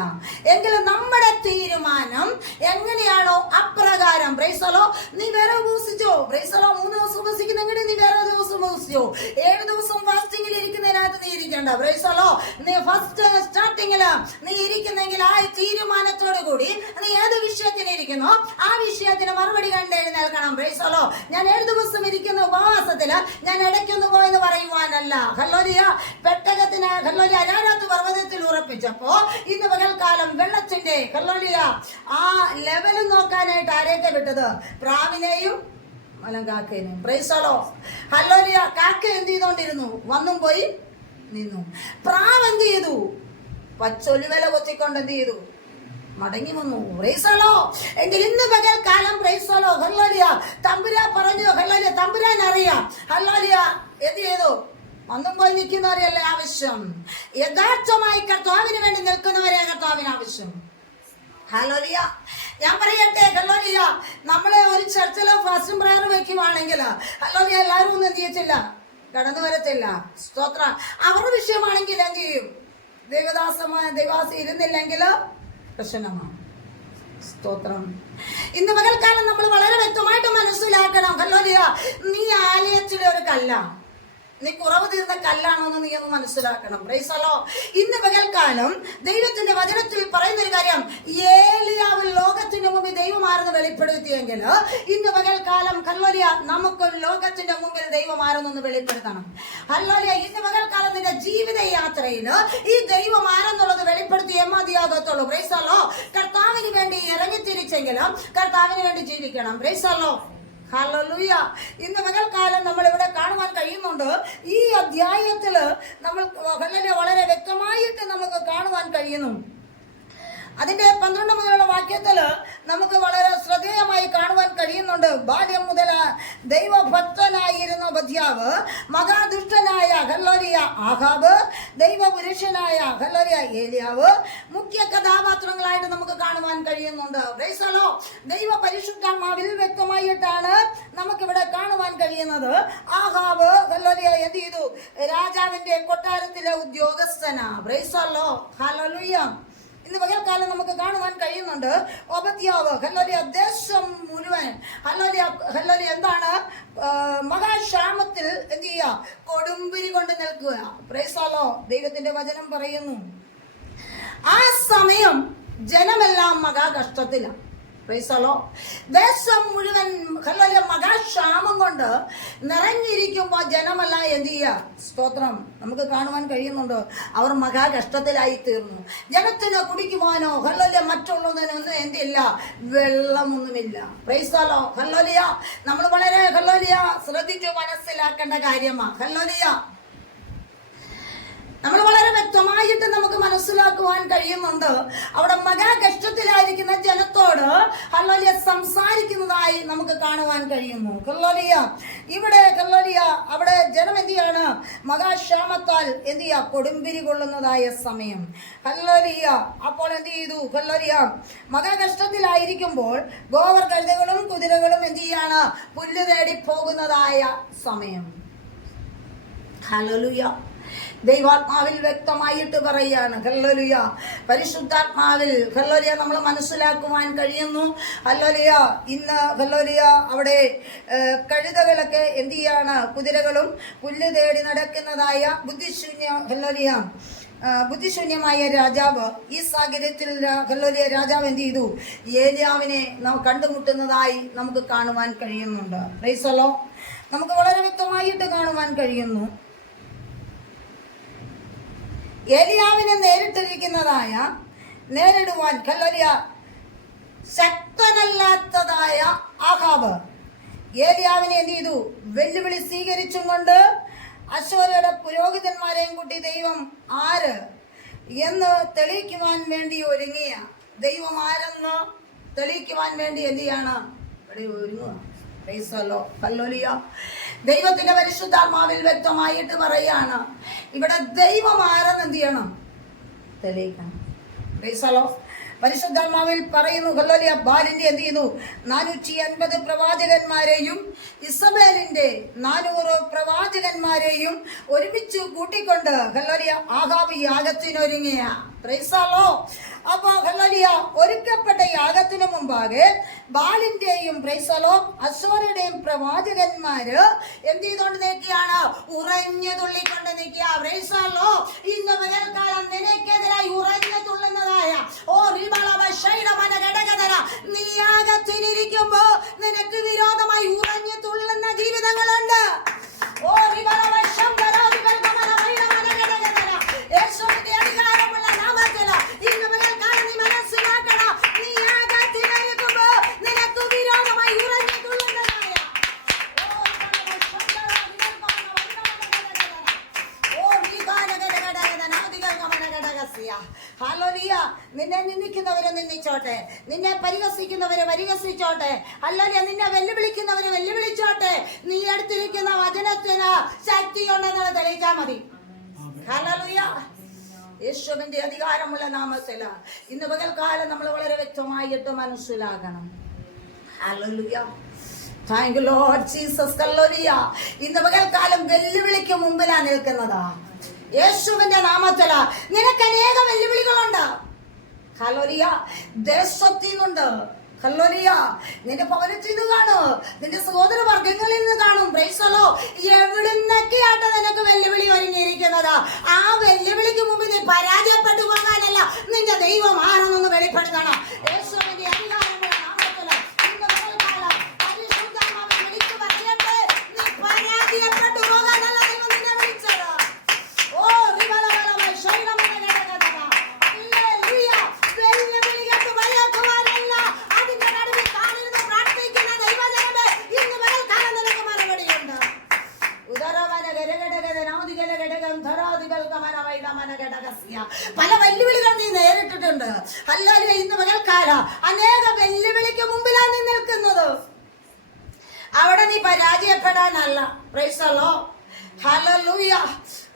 എങ്കിലും നമ്മുടെ തീരുമാനം എങ്ങനെയാണോ അപ്രകാരം. Price the Lord. നീ വേറെ ഉപവസിച്ചോ? Price the Lord. 3 ദിവസം ഉപവസിക്കുന്നെങ്കിൽ നീ വേറെ ദിവസം ഉപവസിച്ചോ? 7 ദിവസം ഫാസ്റ്റിംഗിൽ ഇരിക്കുന്നതിനകത്ത് നീ ഇരിക്കണ്ട. Praise the Lord. നീ ഫസ്റ്റ് സ്റ്റാർട്ടിങ്ങില് നീ ഇരിക്കുന്നെങ്കിൽ ആ തീരുമാനത്തോടു കൂടി നീ ഏത് വിഷയത്തിന് ഇരിക്കുന്നോ ആ വിഷയത്തിന് മറുപടി കണ്ട് എഴുന്നേൽക്കണം. Price the Lord. ഞാൻ 7 ദിവസം ഇരിക്കുന്ന ഉപവാസത്തില് ഞാൻ ഇടയ്ക്കൊന്ന് പോയെന്ന് പറയുവാനല്ല. ഹല്ലേലൂയ. പെട്ടകത്തിന് ഹല്ലേലൂയ അരാരാത്ത് പർവ്വതത്തിൽ ഉറപ്പിച്ചപ്പോ ഇന്ന് പകൽക്കാലം വെള്ളത്തിന്റെ ഹല്ലേലൂയ ആ ലെവൽ നോക്കാനായിട്ട് ആരെയൊക്കെ വിട്ടത്? പ്രാവിനെയും മലങ്കാക്കേനെയും. Praise the Lord. ഹല്ലേലൂയ. കാക്ക എന്ത് ചെയ്തോണ്ടിരുന്നു? വന്നും പോയി നിന്നു. പ്രാവ് എന്ത് ചെയ്തു? പച്ചൊലിവല കൊത്തിക്കൊണ്ട് എന്ത് ചെയ്തു? മടങ്ങി വന്നു. Price the Lord. എങ്കിൽ ഇന്ന് പകൽക്കാലം പ്രൈസ് ദി ലോർഡ് ഹല്ലേലൂയ തമ്പുരാൻ പറഞ്ഞു. ഹല്ലേലൂയ തമ്പുരാൻ അറിയാം. ഹല്ലേലൂയ എന്ത് ചെയ്തു? ഒന്നും പോയി നിൽക്കുന്നവരെയല്ല ആവശ്യം. യഥാർത്ഥമായി കർത്താവിന് വേണ്ടി നിൽക്കുന്നവരെ കർത്താവിന് ആവശ്യം. ഹല്ലേലൂയ. ഞാൻ പറയട്ടെ, ഹല്ലേലൂയ നമ്മളെ ഒരു ചർച്ചിലോ ഫാസ്റ്റും പ്രയർ വെക്കുവാണെങ്കിൽ ഹല്ലേലൂയ എല്ലാവരും ഒന്നും എന്ത് ചെയ്യത്തില്ല, കടന്നു വരത്തില്ല. സ്തോത്രം. അവരുടെ വിഷയമാണെങ്കിൽ എന്ത് ചെയ്യും? ദൈവാസി ഇരുന്നില്ലെങ്കിൽ പ്രശ്നമാണ്. സ്തോത്രം. ഇന്ന് പകൽക്കാലം നമ്മൾ വളരെ വ്യക്തമായിട്ട് മനസ്സിലാക്കണം. ഹല്ലേലൂയ നീ ആലയത്തിലെ ഒരു കല്ല, നീ കുറവ് തീർന്ന കല്ലാണോ എന്ന് നീ ഒന്ന് മനസ്സിലാക്കണം. Praise the Lord. ഇന്ന് പകൽക്കാലം ദൈവത്തിന്റെ വചനത്തിൽ പറയുന്ന ഒരു കാര്യം, ഏലിയാവ് ലോകത്തിന്റെ മുമ്പിൽ ദൈവമാരെന്ന് വെളിപ്പെടുത്തിയെങ്കിൽ ഇന്ന് പകൽക്കാലം ഹല്ലേലൂയ നമുക്ക് ലോകത്തിന്റെ മുമ്പിൽ ദൈവമാരെന്നൊന്ന് വെളിപ്പെടുത്തണം. ഹല്ലേലൂയ. ഇന്ന് പകൽക്കാലം നിന്റെ ജീവിത യാത്രയിൽ ഈ ദൈവമാരെന്നുള്ളത് വെളിപ്പെടുത്തിയേ മതിയാകത്തുള്ളൂ. Praise the Lord. കർത്താവിന് വേണ്ടി ഇറങ്ങിത്തിരിച്ചെങ്കിലും കർത്താവിന് വേണ്ടി ജീവിക്കണം. Praise the Lord. ഹല്ലേലൂയ. ഇന്ന് പകൽക്കാലം നമ്മൾ ഇവിടെ കാണുവാൻ കഴിയുന്നുണ്ട്. ഈ അധ്യായത്തില് നമ്മൾ വളരെ വ്യക്തമായിട്ട് നമുക്ക് കാണുവാൻ കഴിയുന്നു. അതിന്റെ 12 മുതലുള്ള വാക്യത്തില് നമുക്ക് വളരെ ശ്രദ്ധേയമായി കാണുവാൻ കഴിയുന്നുണ്ട്. ബാല്യം മുതൽ ദൈവഭക്തനായിരുന്ന ബദ്യാവ്, മഹാദുഷ്ടനായ ഹല്ലേലൂയ ആഹാബ്, ദൈവപുരുഷനായ ഹല്ലേലൂയ ഏലിയാവ് മുഖ്യ കഥാപാത്രങ്ങളായിട്ട് നമുക്ക് കാണുവാൻ കഴിയുന്നുണ്ട്. Price the Lord. ദൈവ പരിശുദ്ധാത്മാവിൽ വ്യക്തമായിട്ടാണ് നമുക്കിവിടെ കാണുവാൻ കഴിയുന്നത്. ആഹാബ് ഹല്ലേലൂയ എന്ത് ചെയ്തു? രാജാവിന്റെ കൊട്ടാരത്തിലെ ഉദ്യോഗസ്ഥനാ. Praise the Lord. ഹല്ലേലൂയ. ഇന്ന് പകൽക്കാലം നമുക്ക് കാണുവാൻ കഴിയുന്നുണ്ട്. ഒബദ്യാവ് ഹല്ലേലൂയ ദേശം മുഴുവൻ ഹല്ലേലൂയ എന്താണ്? മഹാക്ഷാമത്തിൽ എന്ത് ചെയ്യുക? കൊടുമ്പിരി കൊണ്ട് നിൽക്കുക. Praise the Lord. ദൈവത്തിന്റെ വചനം പറയുന്നു ആ സമയം ജനമെല്ലാം മഹാകഷ്ടത്തിലാണ്. Price the Lord. ദേശം മുഴുവൻ ഹല്ലേലൂയ മഹാക്ഷാമം കൊണ്ട് നിറഞ്ഞിരിക്കുമ്പോൾ ജനമെല്ലാം എന്ത് ചെയ്യുക? സ്തോത്രം. നമുക്ക് കാണുവാൻ കഴിയുന്നുണ്ട് അവർ മഹാകഷ്ടത്തിലായി തീർന്നു. ജനത്തിന് കുടിക്കുവാനോ ഹല്ലേലൂയ മറ്റുള്ളതിനൊന്നും എന്തില്ല, വെള്ളമൊന്നുമില്ല. Praise the Lord. ഹല്ലേലൂയ. നമ്മൾ വളരെ ഹല്ലേലൂയ ശ്രദ്ധിച്ച് മനസ്സിലാക്കേണ്ട കാര്യമാണ്. ഹല്ലേലൂയ നമ്മൾ വളരെ വ്യക്തമായിട്ട് നമുക്ക് മനസ്സിലാക്കുവാൻ കഴിയുന്നുണ്ട്. അവിടെ മഹാകഷ്ടത്തിലായിരിക്കുന്ന ജനത്തോട് ഹല്ലേലൂയ സംസാരിക്കുന്നതായി നമുക്ക് കാണുവാൻ കഴിയുന്നു. ഹല്ലേലൂയ. ഇവിടെ ഹല്ലേലൂയ അവിടെ ജനം എന്ത് ചെയ്യാണ്? മഹാക്ഷാമത്താൽ എന്ത് ചെയ്യുക? കൊടുമ്പിരി കൊള്ളുന്നതായ സമയം. ഹല്ലേലൂയ. അപ്പോൾ എന്ത് ചെയ്തു? ഹല്ലേലൂയ മഹാകഷ്ടത്തിലായിരിക്കുമ്പോൾ ഗോവർ കഴുതകളും കുതിരകളും എന്ത് ചെയ്യാണ്? പുല്ല് തേടി പോകുന്നതായ സമയം. ഹല്ലേലൂയ. ദൈവാത്മാവിൽ വ്യക്തമായിട്ട് പറയാണ്. ഹല്ലേലൂയ. പരിശുദ്ധാത്മാവിൽ ഹല്ലേലൂയ നമ്മൾ മനസ്സിലാക്കുവാൻ കഴിയുന്നു. ഹല്ലേലൂയ ഇന്ന് ഹല്ലേലൂയ അവിടെ കഴുതകളൊക്കെ എന്ത് ചെയ്യാണ്? കുതിരകളും പുല്ല് തേടി നടക്കുന്നതായ ബുദ്ധിശൂന്യമായ രാജാവ്. ഈ സാഹചര്യത്തിൽ ഹല്ലേലൂയ രാജാവ് എന്ത് ചെയ്തു? ഏലിയാവിനെ കണ്ടുമുട്ടുന്നതായി നമുക്ക് കാണുവാൻ കഴിയുന്നുണ്ട്. Price the Lord. നമുക്ക് വളരെ വ്യക്തമായിട്ട് കാണുവാൻ കഴിയുന്നു. ഏലിയാവിനെ നേരിടുവാൻ ഹല്ലേലൂയ ശക്തനല്ലാത്തതായ ആഹാബ് ഏലിയാവിനെ എന്ത് ചെയ്തു? വെല്ലുവിളി സ്വീകരിച്ചും കൊണ്ട് അശ്വരയുടെ പുരോഹിതന്മാരെയും കൂട്ടി ദൈവം ആര് എന്ന് തെളിയിക്കുവാൻ വേണ്ടി ഒരുങ്ങിയ, ദൈവം ആരെന്ന് തെളിയിക്കുവാൻ വേണ്ടി എന്ത് ചെയ്യാണ്? ഇവിടെ ഒരുങ്ങുക. Praise the Lord. ഹല്ലേലൂയ. ദൈവത്തിന്റെ പരിശുദ്ധാത്മാവിൽ വ്യക്തമായിട്ട് പറയാണ് ഇവിടെ ദൈവം ആരെന്ന് എന്ത് ചെയ്യണം? തെളിയിക്കണം. Price the Lord. പരിശുദ്ധാത്മാവിൽ പറയുന്നു, ഹല്ലേലൂയ, ബാലിന്റെ എന്ത് ചെയ്യുന്നു 450 പ്രവാചകന്മാരെയും ഇസബേലിന്റെ 400 പ്രവാചകന്മാരെയും ഒരുമിച്ച് കൂട്ടിക്കൊണ്ട് ഹല്ലേലൂയ ആഹാബ് യാഗത്തിനൊരുങ്ങിയ. Praise the Lord. അപ്പൊ ഹല്ലേലൂയ ഒരുക്കപ്പെട്ട യാഗത്തിനു മുമ്പാകെ ബാലിന്റെയും പ്രൈസ് ദി ലോർഡ് അശ്വരയുടെയും പ്രവാചകന്മാര് എന്ത് ചെയ്തുകൊണ്ട് നിൽക്കുകയാണ്? ഉറഞ്ഞു തുള്ളിക്കൊണ്ട് നിൽക്കുക. Praise the Lord. ഇന്ന് പകൽക്കാലം നിനക്കെതിരായി ഉറഞ്ഞു തുള്ളുന്നതായ നീ യാഗത്തിലിരിക്കുമ്പോ നിനക്ക് വിരോധമായി ഉറഞ്ഞു തുള്ളുന്ന ജീവിതങ്ങളുണ്ട്. ഓ യേശുവിന്റെ അധികാരമുള്ള നാമത്തില് ഇന്ന് പകൽക്കാലം നീ മനസ്സിലാക്കണം, നീ യാഗത്തിലിരിക്കുമ്പോ നിനക്ക് വിരോധമായി ഉറഞ്ഞു തുള്ളുന്നതായ ഹല്ലേലൂയ. നിന്നെ നിന്ദിക്കുന്നവരെ നിന്ദിച്ചോട്ടെ, നിന്നെ പരിഹസിക്കുന്നവരെ പരിഹസിച്ചോട്ടെ, ഹല്ലേലൂയ, നിന്നെ വെല്ലുവിളിക്കുന്നവരെ വെല്ലുവിളിച്ചോട്ടെ. നീ എടുത്തിരിക്കുന്ന വചനത്തിന് ശക്തിയുണ്ടെന്ന് തെളിയിച്ചാൽ മതി. ഹല്ലേലൂയ. യേശുവിന്റെ അധികാരമുള്ള നാമത്തില ഇന്ന് പകൽക്കാലം നമ്മൾ വളരെ വ്യക്തമായിട്ട് മനസ്സിലാക്കണം. Hallelujah. Thank you Lord Jesus. Hallelujah. ഇന്ന് പകൽക്കാലം വെല്ലുവിളിക്ക് മുമ്പിലാണ് നിൽക്കുന്നതാ. യേശുവിന്റെ നാമത്തില നിനക്ക് അനേക വെല്ലുവിളികളുണ്ട്. ഹല്ലേലൂയ. ദേശത്തിൽ നിന്നുണ്ട്. ഹല്ലേലൂയ. നിന്റെ ഭവനത്തിൽ നിന്ന് കാണും, നിന്റെ സഹോദര വർഗങ്ങളിൽ നിന്ന് കാണും. Price the Lord. എവിടുന്നൊക്കെയായിട്ട് നിനക്ക് വെല്ലുവിളി ഒരുങ്ങിയിരിക്കുന്നത്? ആ വെല്ലുവിളിക്ക് മുമ്പ് നീ പരാജയപ്പെട്ടു പോകാനല്ല, നിന്റെ ദൈവം ആണെന്നൊന്ന് വെളിപ്പെടുത്തണം. യേശുവിന്റെ അധികാരമുള്ള നാമത്തില് ഇന്ന് പകൽക്കാലം പരിശുദ്ധാത്മാവ് വിളിച്ചു പറയട്ടെ, നീ പരാജയപ്പെട്ടു പോകാനല്ല ദൈവം നിന്നെ വിളിച്ചത്. ഓ വെല്ലുവിളികൾക്ക് ഭയക്കുവാനല്ല, അതിന്റെ നടുവിൽ കാണിരുന്ന് പ്രാർത്ഥിക്കുന്ന ദൈവജനമേ, ഇന്ന് പകൽക്കാലം നിനക്ക് മറുപടിയുണ്ട്. പല വെല്ലുവിളികൾ നീ നേരിട്ടിട്ടുണ്ട്. ഹല്ലേലൂയ. ഇന്ന് പകൽക്കാലം അനേക വെല്ലുവിളിക്ക് മുമ്പിലാണ് നീ നിൽക്കുന്നത്. അവിടെ നീ പരാജയപ്പെടാനല്ല. Praise the Lord. ഹല്ലേലൂയ.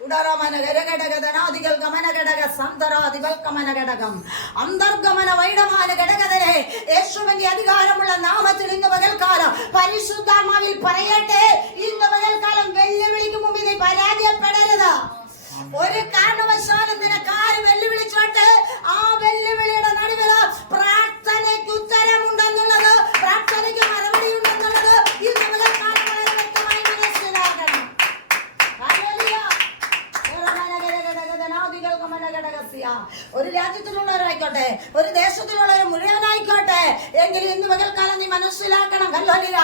ഉടരമന ഗരഘടകനാദികൾ ഗമന ഘടക സന്തരാദികൾ കമന ഘടകം അന്തർഗമന വൈഡമാന ഘടകതരെ യേശുവിന്റെ അധികാരമുള്ള നാമത്തിൽ ഇന്ന് പകൽക്കാലം പരിശുദ്ധാത്മാവിൽ പറയട്ടെ, ഇന്ന് പകൽക്കാലം വെല്ലുവിളിക്ക് മുമ്പിൽ നീ പരാജയപ്പെടരുത്. ഒരു കാരണവശാലും നിനക്കാര് വെല്ലുവിളിച്ചോട്ടെ, ആ വെല്ലുവിളിയുടെ നടുവില് പ്രാർത്ഥനയ്ക്ക് ഉത്തരമുണ്ടെന്നുള്ളത്, പ്രാർത്ഥനയ്ക്ക് മറുപടി ഉണ്ടെന്നുള്ളത് ഇന്ന് പകൽക്കാലം വളരെ വ്യക്തമായി മനസ്സിലാക്കണം. ഒരു രാജ്യത്തിലുള്ളവരായിക്കോട്ടെ, ഒരു ദേശത്തിലുള്ളവർ മുഴുവനായിക്കോട്ടെ, എങ്കിലും ഇന്ന് പകൽക്കാലം നീ മനസ്സിലാക്കണം. ഹല്ലേലൂയ.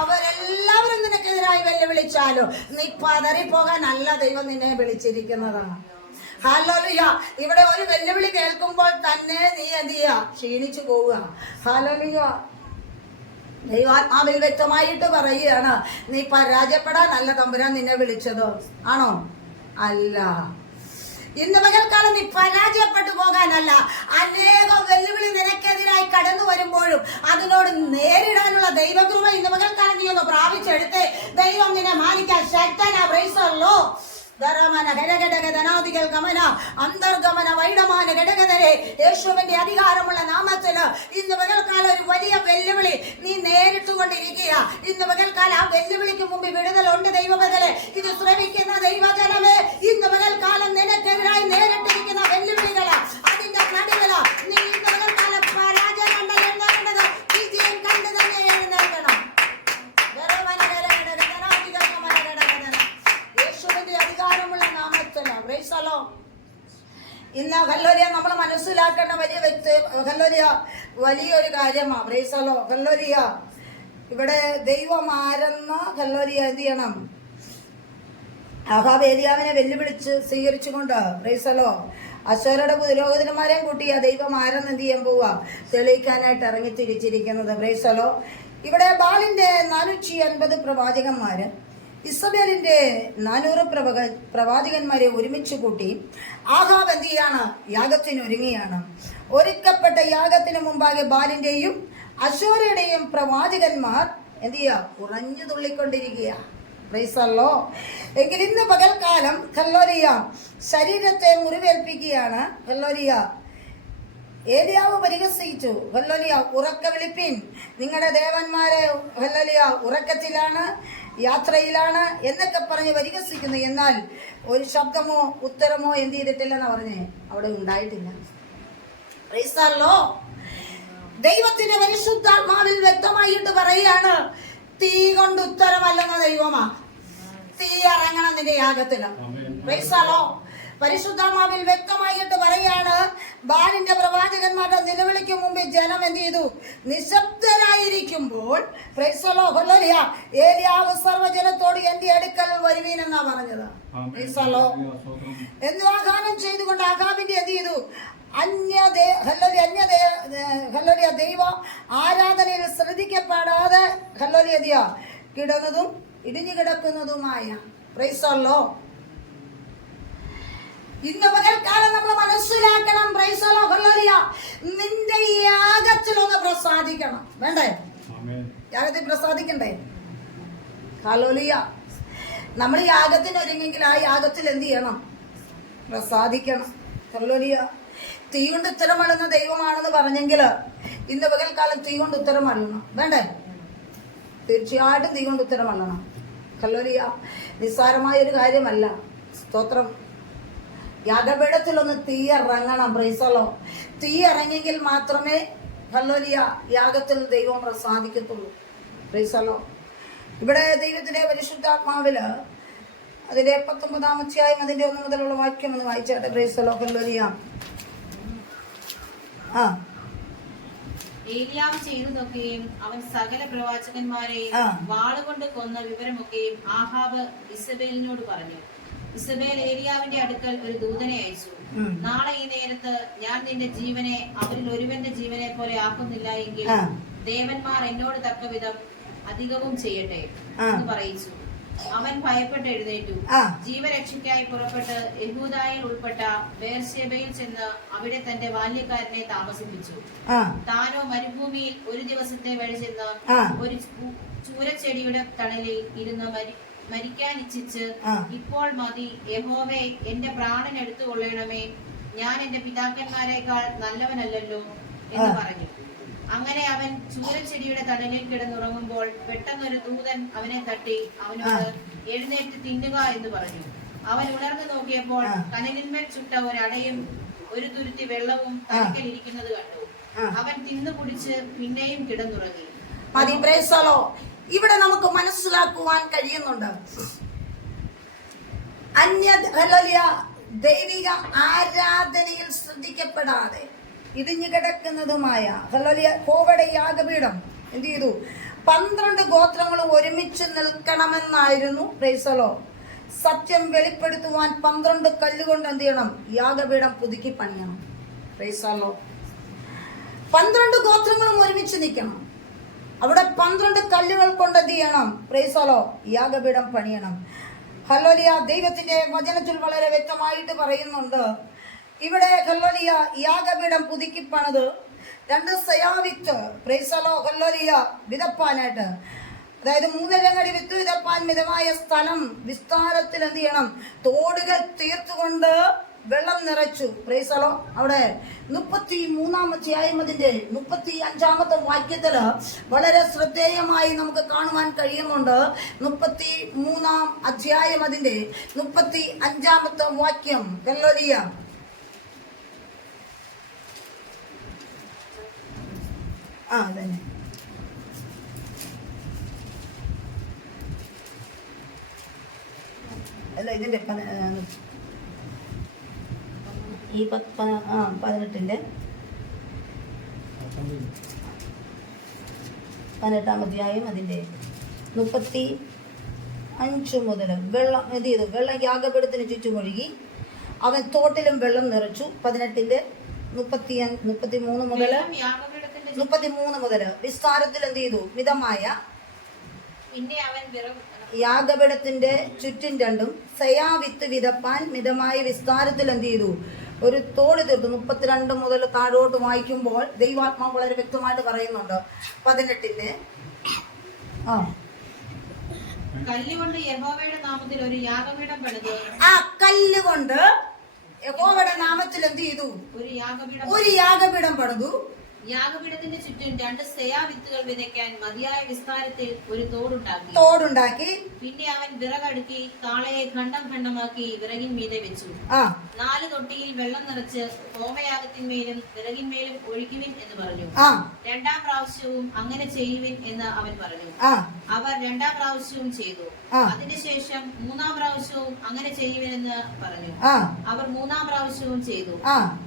അവരെല്ലാവരും നിനക്കെതിരായി വെല്ലുവിളിച്ചാലും നീ പതറിപ്പോകാനല്ല ദൈവം നിന്നെ വിളിച്ചിരിക്കുന്നതാണ്. ഹല്ലേലൂയ. ഇവിടെ ഒരു വെല്ലുവിളി കേൾക്കുമ്പോൾ തന്നെ നീ എന്ത് ചെയ്യുക? ക്ഷീണിച്ചു പോവുക. ഹല്ലേലൂയ. ദൈവാത്മാവിൽ വ്യക്തമായിട്ട് പറയുകയാണ്, നീ പരാജയപ്പെടാനല്ല തമ്പുരാൻ നിന്നെ വിളിച്ചത്. ആണോ? അല്ല. ഇന്ന് പകൽക്കാലം നീ പരാജയപ്പെട്ടു പോകാനല്ല, അനേകം വെല്ലുവിളി നിനക്കെതിരായി കടന്നു വരുമ്പോഴും അതിനോട് നേരിടാനുള്ള ദൈവകൃപ ഇന്ന് പകൽക്കാലം നീ ഒന്ന് പ്രാപിച്ചെടുത്ത് ദൈവം നിന്നെ മാനിക്കാൻ ശക്തനാ. Praise the Lord. അന്തർഗമന വൈഡമാന ഘടകതരെ യേശുവിന്റെ അധികാരമുള്ള നാമത്തില് ഇന്ന് പകൽക്കാലം ഒരു വലിയ വെല്ലുവിളി നീ നേരിട്ടുകൊണ്ടിരിക്കുക. ഇന്ന് പകൽക്കാലം ആ വെല്ലുവിളിക്ക് മുമ്പ് വിടുതലുണ്ട്. ദൈവബദലെ ഇത് ശ്രമിക്കുന്ന ദൈവജനമേ, ഇന്ന് പകൽക്കാലം നിനക്കെതിരായി നേരിട്ടിരിക്കുന്ന വെല്ലുവിളികള്, അതിന്റെ നടുവില് നീ ഇന്ന് പകൽക്കാലം പരാജയം കണ്ടത് വിജയം കണ്ടു തന്നെ എഴുന്നേൽക്കണം. അധികാരമുള്ള നാമത്തില് പ്രൈസ് ദി ലോർഡ്. ഇന്ന് ഹല്ലേലൂയ നമ്മൾ മനസ്സിലാക്കേണ്ട വലിയൊരു കാര്യമാണ്. Price the Lord. ഹല്ലേലൂയ. ഇവിടെ ദൈവം ആരെന്ന് ഹല്ലേലൂയ എന്ത് ചെയ്യണം? ആഹാബ് ഏലിയാവിനെ വെല്ലുവിളിച്ച് സ്വീകരിച്ചുകൊണ്ട് പ്രൈസ് ദി ലോർഡ് അശ്വരയുടെ പുരോഹിതന്മാരെയും കൂട്ടിയ ദൈവം ആരെന്ന് എന്ത് ചെയ്യാൻ പോവുക? തെളിയിക്കാനായിട്ട് ഇറങ്ങി തിരിച്ചിരിക്കുന്നത്. Price the Lord. ഇവിടെ ബാലിന്റെ 450 പ്രവാചകന്മാര് ഇസബേലിന്റെ 400 പ്രവാചകന്മാരെ ഒരുമിച്ച് കൂട്ടി ആഹാബ് എന്ത് ചെയ്യാണ്? യാഗത്തിന് ഒരുങ്ങിയാണ്. ഒരുക്കപ്പെട്ട യാഗത്തിന് മുമ്പാകെ ബാലിന്റെയും അശ്വരയുടെയും പ്രവാചകന്മാർ എന്ത് ചെയ്യുക? ഉറഞ്ഞു തുള്ളിക്കൊണ്ടിരിക്കുക. Price the Lord. എങ്കിൽ ഇന്ന് പകൽക്കാലം ഹല്ലേലൂയ ശരീരത്തെ മുറിവേൽപ്പിക്കുകയാണ്. ഹല്ലേലൂയ ഏലിയാവ് പരിഹസിച്ചു, ഹല്ലേലൂയ, ഉറക്ക വിളിപ്പിൻ, നിങ്ങളുടെ ദേവന്മാരെ ഹല്ലേലൂയ ഉറക്കത്തിലാണ്, യാത്രയിലാണ് എന്നൊക്കെ പറഞ്ഞ് പരിഹസിക്കുന്നു. എന്നാൽ ഒരു ശബ്ദമോ ഉത്തരമോ എന്ത് ചെയ്തിട്ടില്ലെന്ന് പറഞ്ഞ് അവിടെ ഉണ്ടായിട്ടില്ല. Price the Lord. ദൈവത്തിന്റെ പരിശുദ്ധാത്മാവിൽ വ്യക്തമായിട്ട് പറയുകയാണ്, തീ കൊണ്ട് ഉത്തരമല്ലെന്ന ദൈവമാ. തീ ഇറങ്ങണം നിന്റെ യാഗത്തില്. Price the Lord. പരിശുദ്ധാത്മാവിൽ വ്യക്തമായിട്ട് പറയാണ്, ബാലിന്റെ പ്രവാചകന്മാരുടെ നിലവിളിക്ക് മുമ്പ് ജനം എന്ത് ചെയ്തു? നിശബ്ദരായിരിക്കുമ്പോൾ പ്രൈസ് ദി ലോർഡ്, ഹല്ലേലൂയ, ഏലിയാവ് സർവ്വജനത്തോട് എന്റെ അടുക്കൽ വരുവീൻ എന്നാ പറഞ്ഞത്. Price the Lord. എന്ന് വാഗ്ദാനം ചെയ്തുകൊണ്ട് ആഹാബിന്റെ എന്ത് ചെയ്തു? ഹല്ലേലൂയ ദൈവ ആരാധനയിൽ ശ്രദ്ധിക്കപ്പെടാതെ ഹല്ലേലൂയ കിടന്നതും ഇടിഞ്ഞു കിടക്കുന്നതുമായ പ്രൈസ് ദി ലോർഡ്. ഇന്ന് പകൽക്കാലം നമ്മൾ മനസ്സിലാക്കണം, പ്രൈസ് ദി ലോർഡ്, ഹല്ലേലൂയ, നിന്റെ യാഗത്തിൽ ഒന്ന് പ്രസാദിക്കണം. വേണ്ടേ? യാഗത്തിൽ പ്രസാദിക്കണ്ടേ? ഹല്ലേലൂയ. നമ്മൾ യാഗത്തിന് ഒരുങ്ങെങ്കിൽ ആ യാഗത്തിൽ എന്ത് ചെയ്യണം? പ്രസാദിക്കണം. ഹല്ലേലൂയ. തീ കൊണ്ട് ഉത്തരമള്ളുന്ന ദൈവമാണെന്ന് പറഞ്ഞെങ്കിൽ ഇന്ന് പകൽക്കാലം തീ കൊണ്ട് ഉത്തരമള്ളണം. വേണ്ടേ? തീർച്ചയായിട്ടും തീ കൊണ്ട് ഉത്തരമള്ളണം. ഹല്ലേലൂയ. നിസ്സാരമായൊരു കാര്യമല്ല. സ്തോത്രം. യാഗപീഠത്തിലൊന്ന് തീ ഇറങ്ങണം. Price the Lord. തീ ഇറങ്ങിയെങ്കിൽ മാത്രമേ ഹല്ലേലൂയ യാഗത്തിൽ ദൈവം പ്രസാദിക്കത്തുള്ളൂ. Price the Lord. ഇവിടെ ദൈവത്തിന്റെ പരിശുദ്ധാത്മാവില് അതിന്റെ 19-ാം അധ്യായം അതിന്റെ 1 മുതലുള്ള വാക്യം ഒന്ന് വായിച്ചാട്ടെ. Praise the Lord. ഹല്ലേലൂയ. ഏലിയാവ് ചെയ്തതൊക്കെയും അവൻ സകല പ്രവാചകന്മാരെയും വാളുകൊണ്ട് കൊന്ന വിവരമൊക്കെയും ആഹാബ് ഇസബേലിനോട് പറഞ്ഞു. ഇസബേൽ ഏലിയാവിന്റെ അടുക്കൽ ഒരു ദൂതനെ അയച്ചു, നാളെ ഈ നേരത്ത് ഞാൻ നിന്റെ ജീവനെ അവരിൽ ഒരുവന്റെ ജീവനെ പോലെ ആക്കുന്നില്ല എങ്കിൽ ദേവന്മാർ എന്നോട് തക്കവിധം അധികവും ചെയ്യട്ടെ എന്ന് പറയിച്ചു. അവൻ ഭയപ്പെട്ട് എഴുന്നേറ്റു, ജീവരക്ഷയ്ക്കായി പുറപ്പെട്ട് യഹൂദായിൽ ഉൾപ്പെട്ട ബേർശേബയിൽ ചെന്ന് അവിടെ തന്റെ ബാല്യക്കാരനെ താമസിപ്പിച്ചു. താനോ മരുഭൂമിയിൽ ഒരു ദിവസത്തെ വഴി ചെന്ന് ഒരു ചൂരച്ചെടിയുടെ തണലിൽ ഇരുന്ന് മരിക്കാൻ ഇച്ഛിച്ച്, ഇപ്പോൾ മതി, യഹോവേ, എന്റെ പ്രാണൻ എടുത്തുകൊള്ളണമേ, ഞാൻ എന്റെ പിതാക്കന്മാരെക്കാൾ നല്ലവനല്ലല്ലോ എന്ന് പറഞ്ഞു. അങ്ങനെ അവൻ ചൂരച്ചെടിയുടെ തണലിൽ കിടന്നുറങ്ങുമ്പോൾ പെട്ടെന്നൊരു ദൂതൻ അവനെ തട്ടി അവനോട് എഴുന്നേറ്റ് തിന്നുക എന്ന് പറഞ്ഞു. അവൻ ഉണർന്നു നോക്കിയപ്പോൾ കനലിന്മേൽ ചുട്ട ഒരടയും ഒരു തുരുത്തി വെള്ളവും തലക്കലിരിക്കുന്നത് കണ്ടു. അവൻ തിന്നു കുടിച്ച് പിന്നെയും കിടന്നുറങ്ങി. ഇവിടെ നമുക്ക് മനസ്സിലാക്കുവാൻ കഴിയുന്നുണ്ട്, ദൈവിക ആരാധനയിൽ ശ്രദ്ധിക്കപ്പെടാതെ ഇടിഞ്ഞു കിടക്കുന്നതുമായ ഹല്ലേലൂയ കോവയുടെ യാഗപീഠം എന്ത് ചെയ്തു? 12 ഗോത്രങ്ങളും ഒരുമിച്ച് നിൽക്കണമെന്നായിരുന്നു. Price the Lord. സത്യം വെളിപ്പെടുത്തുവാൻ 12 കല്ലുകൊണ്ട് എന്ത് ചെയ്യണം? യാഗപീഠം പുതുക്കി പണിയണം. Price the Lord. 12 ഗോത്രങ്ങളും ഒരുമിച്ച് നിൽക്കണം. അവിടെ 12 കല്ലുകൾ കൊണ്ട് എന്ത് ചെയ്യണം? പ്രൈസ് ദി ലോർഡ്, യാഗപീഠം പണിയണം. ഹല്ലേലൂയ. ദൈവത്തിന്റെ വചനത്തിൽ വളരെ വ്യക്തമായിട്ട് പറയുന്നുണ്ട്. ഇവിടെ ഹല്ലേലൂയ യാഗപീഠം പുതുക്കി പണിത് 2 സയാവിത്ത് പ്രൈസ് ദി ലോർഡ് ഹല്ലേലൂയ വിതപ്പാനായിട്ട്, അതായത് 3 അടി വിത്ത് വിതപ്പാൻ മിതമായ സ്ഥലം വിസ്താരത്തിൽ എന്ത് ചെയ്യണം? തോടുകൾ തീർത്തുകൊണ്ട് വെള്ളം നിറച്ചു. Price the Lord. അവിടെ 33-ാം അധ്യായം അതിന്റെ 35-ാമത്തെ വാക്യത്തില് വളരെ ശ്രദ്ധേയമായി നമുക്ക് കാണുവാൻ കഴിയുന്നുണ്ട്. 33-ാം അധ്യായം അതിന്റെ 35-ാമത്തെ വാക്യം. ഹല്ലേലൂയ. അതന്നെ. അല്ല ഇതിന്റെ ഈ 18-ന്റെ 18-ാം അധ്യായം അതിന്റെ 35 മുതൽ വെള്ളം എന്ത് ചെയ്തു? വെള്ളം യാഗപീഠത്തിന് ചുറ്റും ഒഴുകി, അവൻ തോട്ടിലും വെള്ളം നിറച്ചു. 18-ന്റെ 33 മുതൽ വിസ്താരത്തിൽ എന്ത് ചെയ്തു? മിതമായ യാഗപീഠത്തിന്റെ ചുറ്റും 2 സയാവിത്ത് വിതപ്പാൻ മിതമായ വിസ്താരത്തിൽ എന്ത് ചെയ്തു? ഒരു തോട് തീർത്തു. 32 മുതൽ താഴോട്ട് വായിക്കുമ്പോൾ ദൈവാത്മാവ് വളരെ വ്യക്തമായിട്ട് പറയുന്നുണ്ട്. 18-ന്റെ കല്ലുകൊണ്ട് യഹോവയുടെ നാമത്തിൽ ഒരു യാഗപീഠം പണിത്, ആ കല്ലുകൊണ്ട് യഹോവയുടെ നാമത്തിൽ എന്ത് ചെയ്തു? ഒരു യാഗപീഠം പണിതു. യാഗപീഠത്തിന്റെ ചുറ്റും 2 സെയാ വിത്തുകൾ വിതയ്ക്കാൻ മതിയായ വിസ്താരത്തിൽ ഒരു തോടുണ്ടാക്കി. പിന്നെ അവൻ വിറകടുക്കി കാളയെ ഖണ്ഡം ഖണ്ഡമാക്കി വിറകിൻ മീതെ വെച്ചു. 4 തൊട്ടിയിൽ വെള്ളം നിറച്ച് ഹോമയാഗത്തിന്മേലും വിറകിന്മേലും ഒഴിക്കുവിൻ എന്ന് പറഞ്ഞു. 2-ാം പ്രാവശ്യവും അങ്ങനെ ചെയ്യുവിൻ എന്ന് അവൻ പറഞ്ഞു. അവർ 2-ാം പ്രാവശ്യവും ചെയ്തു. അതിനുശേഷം 3-ാം പ്രാവശ്യവും അങ്ങനെ ചെയ്യുവിനെന്ന് പറഞ്ഞു. അവർ 3-ാം പ്രാവശ്യവും ചെയ്തു.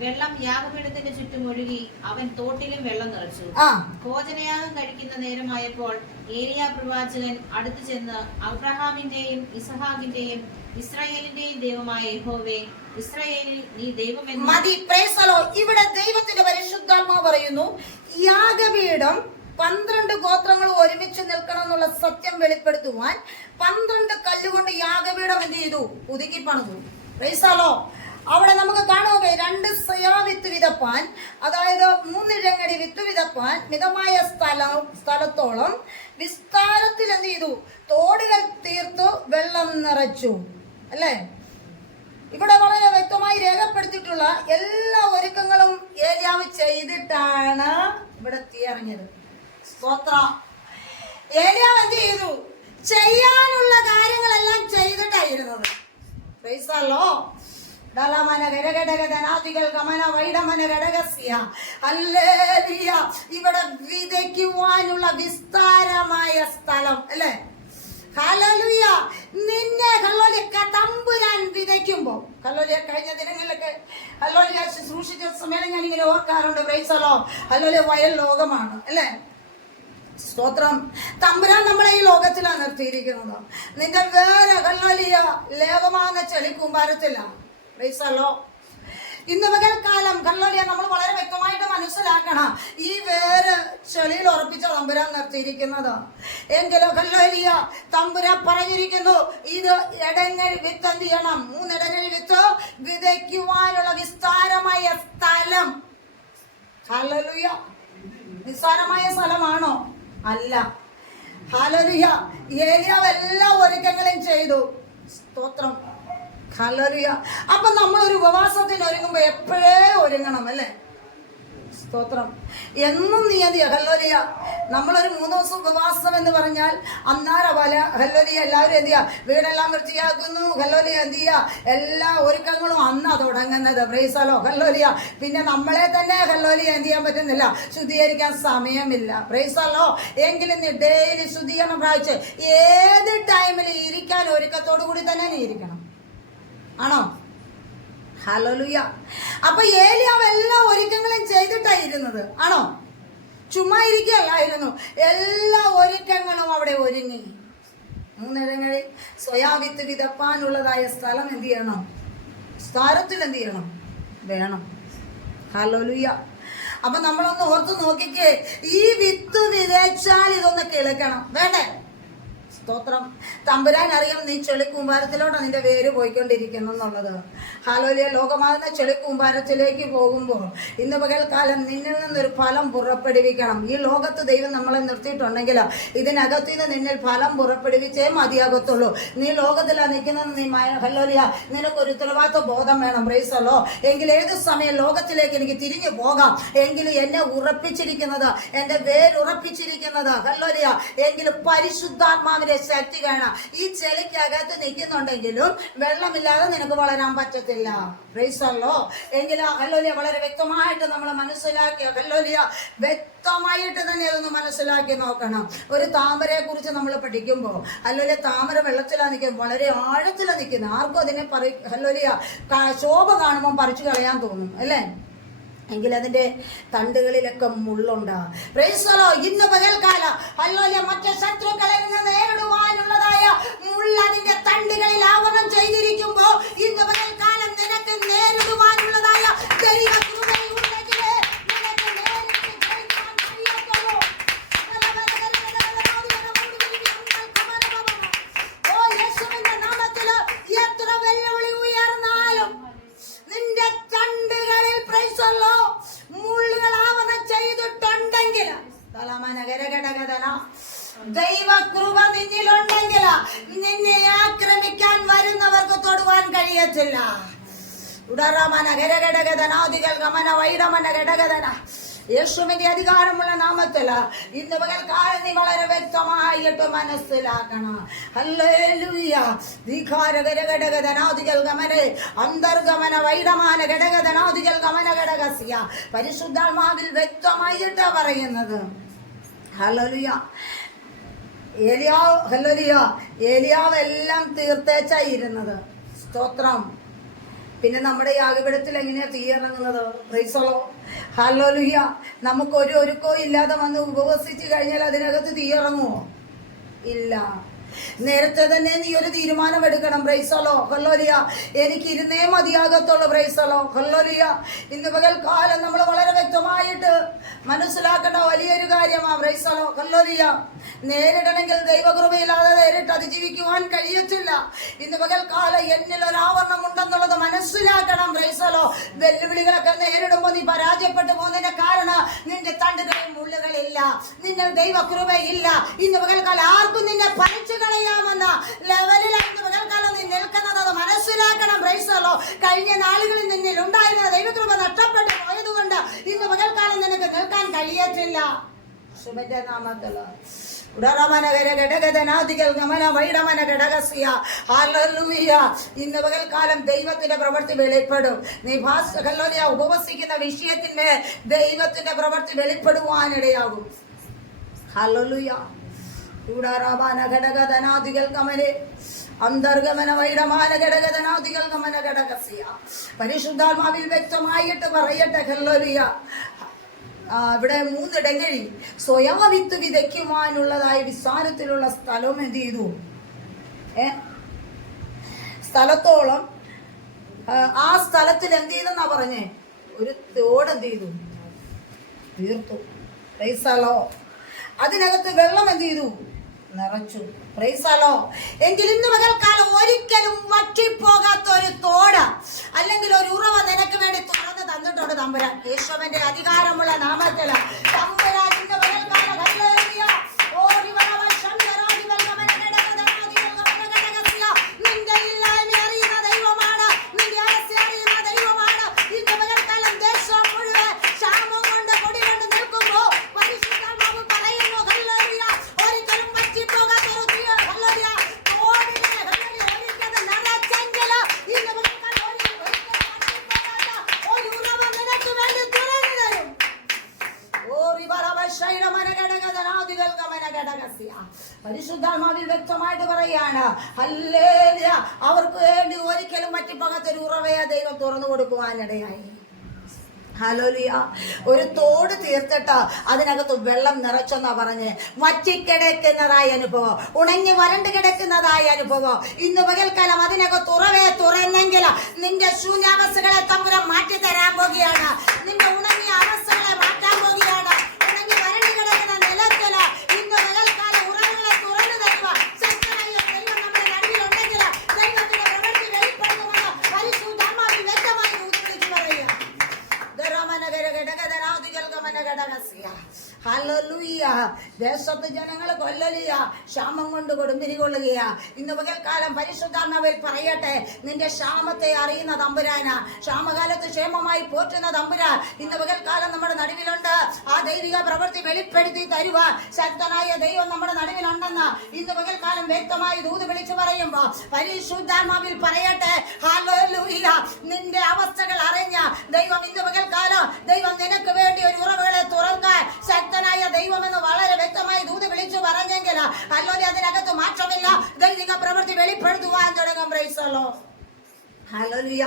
വെള്ളം യാഗപീഠത്തിന്റെ ചുറ്റും ഒഴുകി അവൻ തോട്ടിലും വെള്ളം നിറച്ചു. ഭോജനയാഗം കഴിക്കുന്ന നേരമായപ്പോൾ ഏലിയാ പ്രവാചകൻ അടുത്തു ചെന്ന് അബ്രഹാമിന്റെയും ഇസഹാക്കിന്റെയും ഇസ്രായേലിന്റെയും ദൈവമായ യഹോവേ, ഇസ്രായേലിൽ നീ ദൈവമെന്ന്. മതി. Price the Lord. ഇവിടെ ദൈവത്തിന്റെ പരിശുദ്ധാത്മാവ് പറയുന്നു, യാഗപീഠം 12 ഗോത്രങ്ങൾ ഒരുമിച്ച് നിൽക്കണം എന്നുള്ള സത്യം വെളിപ്പെടുത്തുവാൻ 12 കല്ലുകൊണ്ട് യാഗപീഠം എന്ത് ചെയ്തു? പുതുക്കി പണിതു. Price the Lord. അവിടെ നമുക്ക് കാണുക 2 സെയാ വിത്ത് വിതപ്പാൻ, അതായത് 3 ഇഴങ്ങടി വിത്ത് വിതപ്പാൻ മിതമായ സ്ഥലത്തോളം വിസ്താരത്തിൽ എന്ത് ചെയ്തു? തോടുകൾ തീർത്തു വെള്ളം നിറച്ചു. അല്ലേ? ഇവിടെ വളരെ വ്യക്തമായി രേഖപ്പെടുത്തിയിട്ടുള്ള എല്ലാ ഒരുക്കങ്ങളും ഏലിയാവ് ചെയ്തിട്ടാണ് ഇവിടെ തീയറിഞ്ഞത്. സ്തോത്രം. ഏലിയാവ് എന്ത് ചെയ്തു? ചെയ്യാനുള്ള കാര്യങ്ങളെല്ലാം ചെയ്തിട്ടായിരുന്നത്. Price the Lord. ഇവിടെ വിതയ്ക്കുവാനുള്ള വിസ്താരമായ സ്ഥലം. അല്ലേ? ഹല്ലേലൂയ. നിന്നെ തമ്പുരാൻ വിതയ്ക്കുമ്പോ, കഴിഞ്ഞ ദിനങ്ങളിലൊക്കെ ശുശ്രൂഷിച്ച സമയം ഞാൻ ഇങ്ങനെ ഓർക്കാറുണ്ട്. Price the Lord. വയൽ ലോകമാണ്. അല്ലേ? സ്തോത്രം. തമ്പുരാൻ നമ്മളെ ഈ ലോകത്തിലാണ് നിർത്തിയിരിക്കുന്നത്. നിന്റെ വേറെ ലേഖമാന ചെളിക്കൂമ്പാരത്തിലാണ്. Praise the Lord. ഇന്ന് പകൽക്കാലം നമ്മൾ വളരെ വ്യക്തമായിട്ട് മനസ്സിലാക്കണം, ഈ വേര് ചെളിയിൽ ഉറപ്പിച്ച തമ്പുരാൻ നിർത്തിയിരിക്കുന്നത്. എങ്കിലും തമ്പുരാൻ പറഞ്ഞിരിക്കുന്നു, ഇത് ഇടങ്ങഴി വിത്ത് എന്ത് ചെയ്യണം? 3 ഇടങ്ങഴി വിത്ത് വിതയ്ക്കുവാനുള്ള വിസ്താരമായ സ്ഥലം. ഹല്ലേലൂയ. നിസ്സാരമായ സ്ഥലമാണോ? അല്ല. ഹല്ലേലൂയ. ഏലിയാവ് എല്ലാ ഒരുക്കങ്ങളും ചെയ്തു. സ്തോത്രം. ഹല്ലേലൂയ. അപ്പൊ നമ്മളൊരു ഉപവാസത്തിന് ഒരുങ്ങുമ്പോ എപ്പോഴേ ഒരുങ്ങണം. അല്ലേ? സ്തോത്രം. എന്നും നിയതിയ. ഹല്ലേലൂയ. നമ്മളൊരു 3 ദിവസം ഉപവാസം എന്ന് പറഞ്ഞാൽ ഹല്ലേലൂയ എല്ലാവരും എന്ത് ചെയ്യുക? വീടെല്ലാം വൃത്തിയാക്കുന്നു. ഹല്ലേലൂയ എന്ത് ചെയ്യുക? എല്ലാ ഒരുക്കങ്ങളും അന്നാ തുടങ്ങുന്നത്. Price the Lord. ഹല്ലേലൂയ. പിന്നെ നമ്മളെ തന്നെ ഹല്ലേലൂയ എന്ത് ചെയ്യാൻ പറ്റുന്നില്ല? ശുദ്ധീകരിക്കാൻ സമയമില്ല. Price the Lord. എങ്കിലും നീ ഡെയിലി ശുദ്ധീകരണം പ്രാപിച്ച് ഏത് ടൈമിൽ ഇരിക്കാൻ ഒരുക്കത്തോടു കൂടി തന്നെ നീ ഇരിക്കണം. ആണോ? ഹല്ലേലൂയ. അപ്പൊ ഏലിയാവ് എല്ലാ ഒരുക്കങ്ങളും ചെയ്തിട്ടായിരുന്നത്. ആണോ? ചുമ്മാ ഇരിക്കുകയല്ലായിരുന്നു. എല്ലാ ഒരുക്കങ്ങളും അവിടെ ഒരുങ്ങി. 3 ഇഴങ്ങളിൽ സ്വയാവിത്ത് വിതപ്പാനുള്ളതായ സ്ഥലം എന്ത് ചെയ്യണം? വിസ്താരത്തിൽ എന്ത് ചെയ്യണം? വേണം. ഹല്ലേലൂയ. അപ്പൊ നമ്മളൊന്ന് ഓർത്ത് നോക്കിക്കേ, ഈ വിത്ത് വിതച്ചാൽ ഇതൊന്ന് കിളക്കണം. വേണ്ടേ? സ്തോത്രം. തമ്പുരാൻ അറിയാം നീ ചെളിക്കൂമ്പാരത്തിലോട്ടാണ് നിന്റെ വേര് പോയിക്കൊണ്ടിരിക്കുന്നു എന്നുള്ളത്. ഹല്ലേലൂയ. ലോകമാകുന്ന ചെളിക്കൂമ്പാരത്തിലേക്ക് പോകുമ്പോൾ ഇന്ന് പകൽക്കാലം നിന്നിൽ നിന്നൊരു ഫലം പുറപ്പെടുവിക്കണം. ഈ ലോകത്ത് ദൈവം നമ്മളെ നിർത്തിയിട്ടുണ്ടെങ്കിൽ ഇതിനകത്തു നിന്ന് നിന്നിൽ ഫലം പുറപ്പെടുവിച്ചേ മതിയാകത്തുള്ളൂ. നീ ലോകത്തിലാണ് നിൽക്കുന്നത്. നീ ഹല്ലേലൂയ നിനക്കൊരു ഉത്തരവാദിത്വ ബോധം വേണം. Price the Lord. എങ്കിൽ ഏത് സമയം ലോകത്തിലേക്ക് എനിക്ക് തിരിഞ്ഞു പോകാം. എങ്കിലും എന്നെ ഉറപ്പിച്ചിരിക്കുന്നത്, എന്റെ വേരുറപ്പിച്ചിരിക്കുന്നത് ഹല്ലേലൂയ എങ്കിലും പരിശുദ്ധാത്മാവിന്റെ ശക്തി കാണാം. ഈ ചെളിക്കകത്ത് നിൽക്കുന്നുണ്ടെങ്കിലും വെള്ളമില്ലാതെ നിനക്ക് വളരാൻ പറ്റത്തില്ല. Praise the Lord. എങ്കിലും ഹല്ലേലൂയ വളരെ വ്യക്തമായിട്ട് നമ്മൾ മനസ്സിലാക്കിയ ഹല്ലേലൂയ വ്യക്തമായിട്ട് തന്നെ അതൊന്ന് മനസ്സിലാക്കി നോക്കണം. ഒരു താമരയെ കുറിച്ച് നമ്മൾ പഠിക്കുമ്പോൾ ഹല്ലേലൂയ താമര വെള്ളത്തിലാണ് നിൽക്കുന്നത്, വളരെ ആഴത്തിലാണ് നിൽക്കുന്നത്. ആർക്കും അതിനെ ഹല്ലേലൂയ ശോഭ കാണുമ്പോൾ പറിച്ചു കളയാൻ തോന്നും. അല്ലേ? എങ്കിൽ അതിന്റെ തണ്ടുകളിലൊക്കെ മുള്ളുണ്ടാ. Praise the Lord. ഇന്ന് പകൽക്കാലം ഹല്ലേലൂയ മറ്റു ശത്രുക്കളെ നേരിടുവാനുള്ളതായ മുള്ള അതിന്റെ തണ്ടുകളിൽ ആവരണം ചെയ്തിരിക്കുമ്പോൾ ഇന്ന് പകൽക്കാലം നിനക്ക് നേരിടുവാനുള്ളതായ ദൈവകൃപയുണ്ടെങ്കിലേ നിനക്ക് നേരിട്ട് ജയിക്കാൻ കഴിയത്തുള്ളൂ. ഓ യേശുവിന്റെ നാമത്തിൽ എത്ര വെല്ലുവിളി ഉയർന്നാലും നിന്റെ തണ്ടുകളിൽ പ്രൈസ് ദി ലോർഡ് മുള്ളുകളാവണം ചെയ്തിട്ടുണ്ടെങ്കിൽ ദൈവകൃപ നിന്നിലുണ്ടെങ്കിൽ നിന്നെ ആക്രമിക്കാൻ വരുന്നവർക്ക് തൊടുവാൻ കഴിയത്തില്ല. ഉടറമന ഗരഗടഗതനാദികൾ ഗമന വൈഡമന ഗടഗതന. യേശുവിന്റെ അധികാരമുള്ള നാമത്തില് ഇന്ന് പകൽക്കാലം നീ വളരെ വ്യക്തമായിട്ട് മനസ്സിലാക്കണം. ഹല്ലേലൂയ. ധികാരഗരഗടഗതനാദികൾ ഗമനെ അന്തർഗമന വൈഡമാന ഗടഗതനാദികൾ ഗമന ഗടഗസ്യ. പരിശുദ്ധാത്മാവിൽ വ്യക്തമായിട്ട് പറയുന്നത്. ഹല്ലേലൂയ. ഏലിയാവ് എല്ലാം തീർത്തേച്ചായിരുന്നത്. സ്തോത്രം. പിന്നെ നമ്മുടെ യാഗപീഠത്തിൽ എങ്ങനെയാ തീ ഇറങ്ങുന്നത്? പ്രൈസലോ. ഹല്ലേലൂയ. നമുക്ക് ഒരു ഒരുക്കവും ഇല്ലാതെ വന്ന് ഉപവസിച്ച് കഴിഞ്ഞാൽ അതിനകത്ത് തീ ഇറങ്ങുമോ? ഇല്ല. നേരത്തെ തന്നെ നീ ഒരു തീരുമാനം എടുക്കണം. പ്രൈസലോ. ഹല്ലേലൂയ. എനിക്ക് ഇരുന്നേ മതിയാകത്തുള്ളൂ. പ്രൈസലോ. ഹല്ലേലൂയ. ഇന്ന് പകൽക്കാലം നമ്മൾ വളരെ വ്യക്തമായിട്ട് മനസ്സിലാക്കേണ്ട വലിയൊരു കാര്യമാണ്. പ്രൈസലോ. ഹല്ലേലൂയ. നേരിടണമെങ്കിൽ ദൈവകൃപയില്ലാതെ നേരിട്ട് അതിജീവിക്കുവാൻ കഴിയത്തില്ല. ഇന്ന് പകൽക്കാലം എന്നിൽ ഒരു ആവരണം ഉണ്ടെന്നുള്ളത് മനസ്സിലാക്കണം. പ്രൈസലോ. വെല്ലുവിളികളൊക്കെ നേരിടുമ്പോൾ നീ പരാജയപ്പെട്ടു പോകുന്നതിന്റെ കാരണം നിന്റെ തണ്ടുകളിൽ മുള്ളുകളില്ല, നിന്റെ ദൈവകൃപയില്ല. ഇന്ന് പകൽക്കാലം ആർക്കും നിന്നെ പറിച്ചു കളയാമെന്ന ലെവലിലാണ് ഇന്ന് പകൽക്കാലം നീ നിൽക്കുന്നത്. അത് മനസ്സിലാക്കണം. പ്രൈസലോ. കഴിഞ്ഞ നാളുകളിൽ നിന്നിൽ ഉണ്ടായിരുന്ന ദൈവകൃപ നഷ്ടപ്പെട്ടു പോയതുകൊണ്ട് ഇന്ന് പകൽക്കാലം നിനക്ക് നിൽക്കാൻ കഴിയത്തില്ല. ശുഭന്റെ നാമത്തില് ഇന്ന് പകൽക്കാലം ദൈവത്തിന്റെ പ്രവൃത്തി വെളിപ്പെടും. നീ ഉപവസിക്കുന്ന വിഷയത്തിന്റെ ദൈവത്തിന്റെ പ്രവൃത്തി വെളിപ്പെടുവാനിടയാകും. ഹല്ലേലൂയ. അന്തർഗമന വൈഡമാന ഘടകധനാദികൾ ഗമന ഘടകസ്യ. പരിശുദ്ധാത്മാവിൽ വ്യക്തമായിട്ട് പറയട്ടെ. ഹല്ലേലൂയ. ഇവിടെ 3 ഇടങ്ങഴി സ്വയം വിത്ത് വിതയ്ക്കുവാനുള്ളതായ വിസ്താരത്തിലുള്ള സ്ഥലം എന്ത് ചെയ്തു? സ്ഥലത്തോളം ആ സ്ഥലത്തിൽ എന്ത് ചെയ്തെന്നാ പറഞ്ഞേ? ഒരു തോട് എന്ത് ചെയ്തു? തീർത്തു. പ്രൈസലോ. അതിനകത്ത് വെള്ളം എന്ത് ചെയ്തു? നിറച്ചു. പ്രൈസലോ. എങ്കിൽ ഇന്ന് പകൽക്കാലം ഒരിക്കലും വറ്റിപ്പോകാത്ത ഒരു തോട് അല്ലെങ്കിൽ ഒരു ഉറവ നിനക്ക് വേണ്ടി തുറന്ന് തന്നിട്ടുണ്ട് തമ്പുരാൻ. യേശുവിന്റെ അധികാരമുള്ള നാമത്തില് തമ്പുരാൻ ഇന്ന് പകൽക്കാലം നിന്റെ ഇല്ലായ്മ അറിയുന്ന ദൈവമാണ്, നിന്റെ അവസ്ഥ അറിയുന്ന ദൈവമാണ്. ഇന്ന് പകൽക്കാലം ദേശം മുഴുവൻ ക്ഷാമം കൊണ്ട് കൊടി കൊണ്ട് നിൽക്കുമ്പോ പരിശുദ്ധാത്മാവ് പറയുന്നു ഹല്ലേലൂയ, ഒരിക്കലും വറ്റിപ്പോകാത്തൊരു പരിശുദ്ധാത്മാവിൽ വ്യക്തമായിട്ട് പറയാണ്. ഹല്ലേലൂയ. അവർക്ക് വേണ്ടി ഒരിക്കലും വറ്റിപ്പോകാത്തൊരു ഉറവയെ ദൈവം തുറന്നു കൊടുക്കുവാനിടയായി. ഹല്ലേലൂയ. ഒരു തോട് തീർത്തിട്ട് അതിനകത്ത് വെള്ളം നിറച്ചെന്നാ പറഞ്ഞ്. വറ്റിക്കിടക്കുന്നതായ അനുഭവം, ഉണങ്ങി വരണ്ട് കിടക്കുന്നതായ അനുഭവം. ഇന്ന് പകൽക്കാലം അതിനകത്ത് ഉറവയെ തുറന്നെങ്കിൽ നിന്റെ ശൂന്യാവസ്ഥകളെ തമ്പുരാൻ മാറ്റി തരാൻ പോകുകയാണ്. നിന്റെ ഉണങ്ങിയ അവസ്ഥകളെ മാറ്റാൻ പോകുകയാണ്. ഉണങ്ങി വരണ്ട് കിടക്കുന്ന നിലത്തില് ഇന്ന് പകൽക്കാലം ഉറവുകളെ തുറന്നു തരുക ശക്തനായ ദൈവം നമ്മുടെ നടുവിലുണ്ടെങ്കിൽ ദൈവത്തിന്റെ പ്രവൃത്തി വെളിപ്പെടുത്തുമെന്ന് പരിശുദ്ധാത്മാവിൽ വ്യക്തമായി വിളിച്ചു പറയുക. ഹല്ലേലൂയ. ദേശത്ത് ജനങ്ങൾ കൊല്ലലിയ, ക്ഷാമം കൊണ്ട് കൊടുമ്പിരി കൊള്ളുകയാ. ഇന്ന് പകൽക്കാലം പരിശുദ്ധാത്മാവിൽ പറയട്ടെ, നിന്റെ ക്ഷാമത്തെ അറിയുന്ന തമ്പുരാന, ക്ഷാമകാലത്ത് ക്ഷേമമായി പോറ്റുന്ന തമ്പുരാൻ ഇന്ന് പകൽക്കാലം നമ്മുടെ നടുവിലുണ്ട്. ആ ദൈവിക പ്രവൃത്തി വെളിപ്പെടുത്തി തരുക ശക്തനായ ദൈവം നമ്മുടെ നടുവിലുണ്ടെന്ന് ഇന്ന് പകൽക്കാലം വ്യക്തമായി ദൂത് വിളിച്ചു പറയുമ്പോ പരിശുദ്ധാത്മാവിൽ പറയട്ടെ. ഹല്ലേലൂയ. നിന്റെ അവസ്ഥകൾ അറിഞ്ഞ ദൈവം ഇന്ന് പകൽക്കാലം ദൈവം നിനക്ക് വേണ്ടി ഒരു ഉറവുകളെ തുറക്കാൻ ശക്തനായ ദൈവമെന്ന് വളരെ വ്യക്തമായി ദൂത് വിളിച്ചു പറഞ്ഞെങ്കിൽ അല്ലോലി അതിനകത്ത് മാറ്റമില്ല. ദൈവിക പ്രവൃത്തി വെളിപ്പെടുത്തുവാൻ തുടങ്ങും. പ്രൈസലോ. ഹല്ലേലൂയ.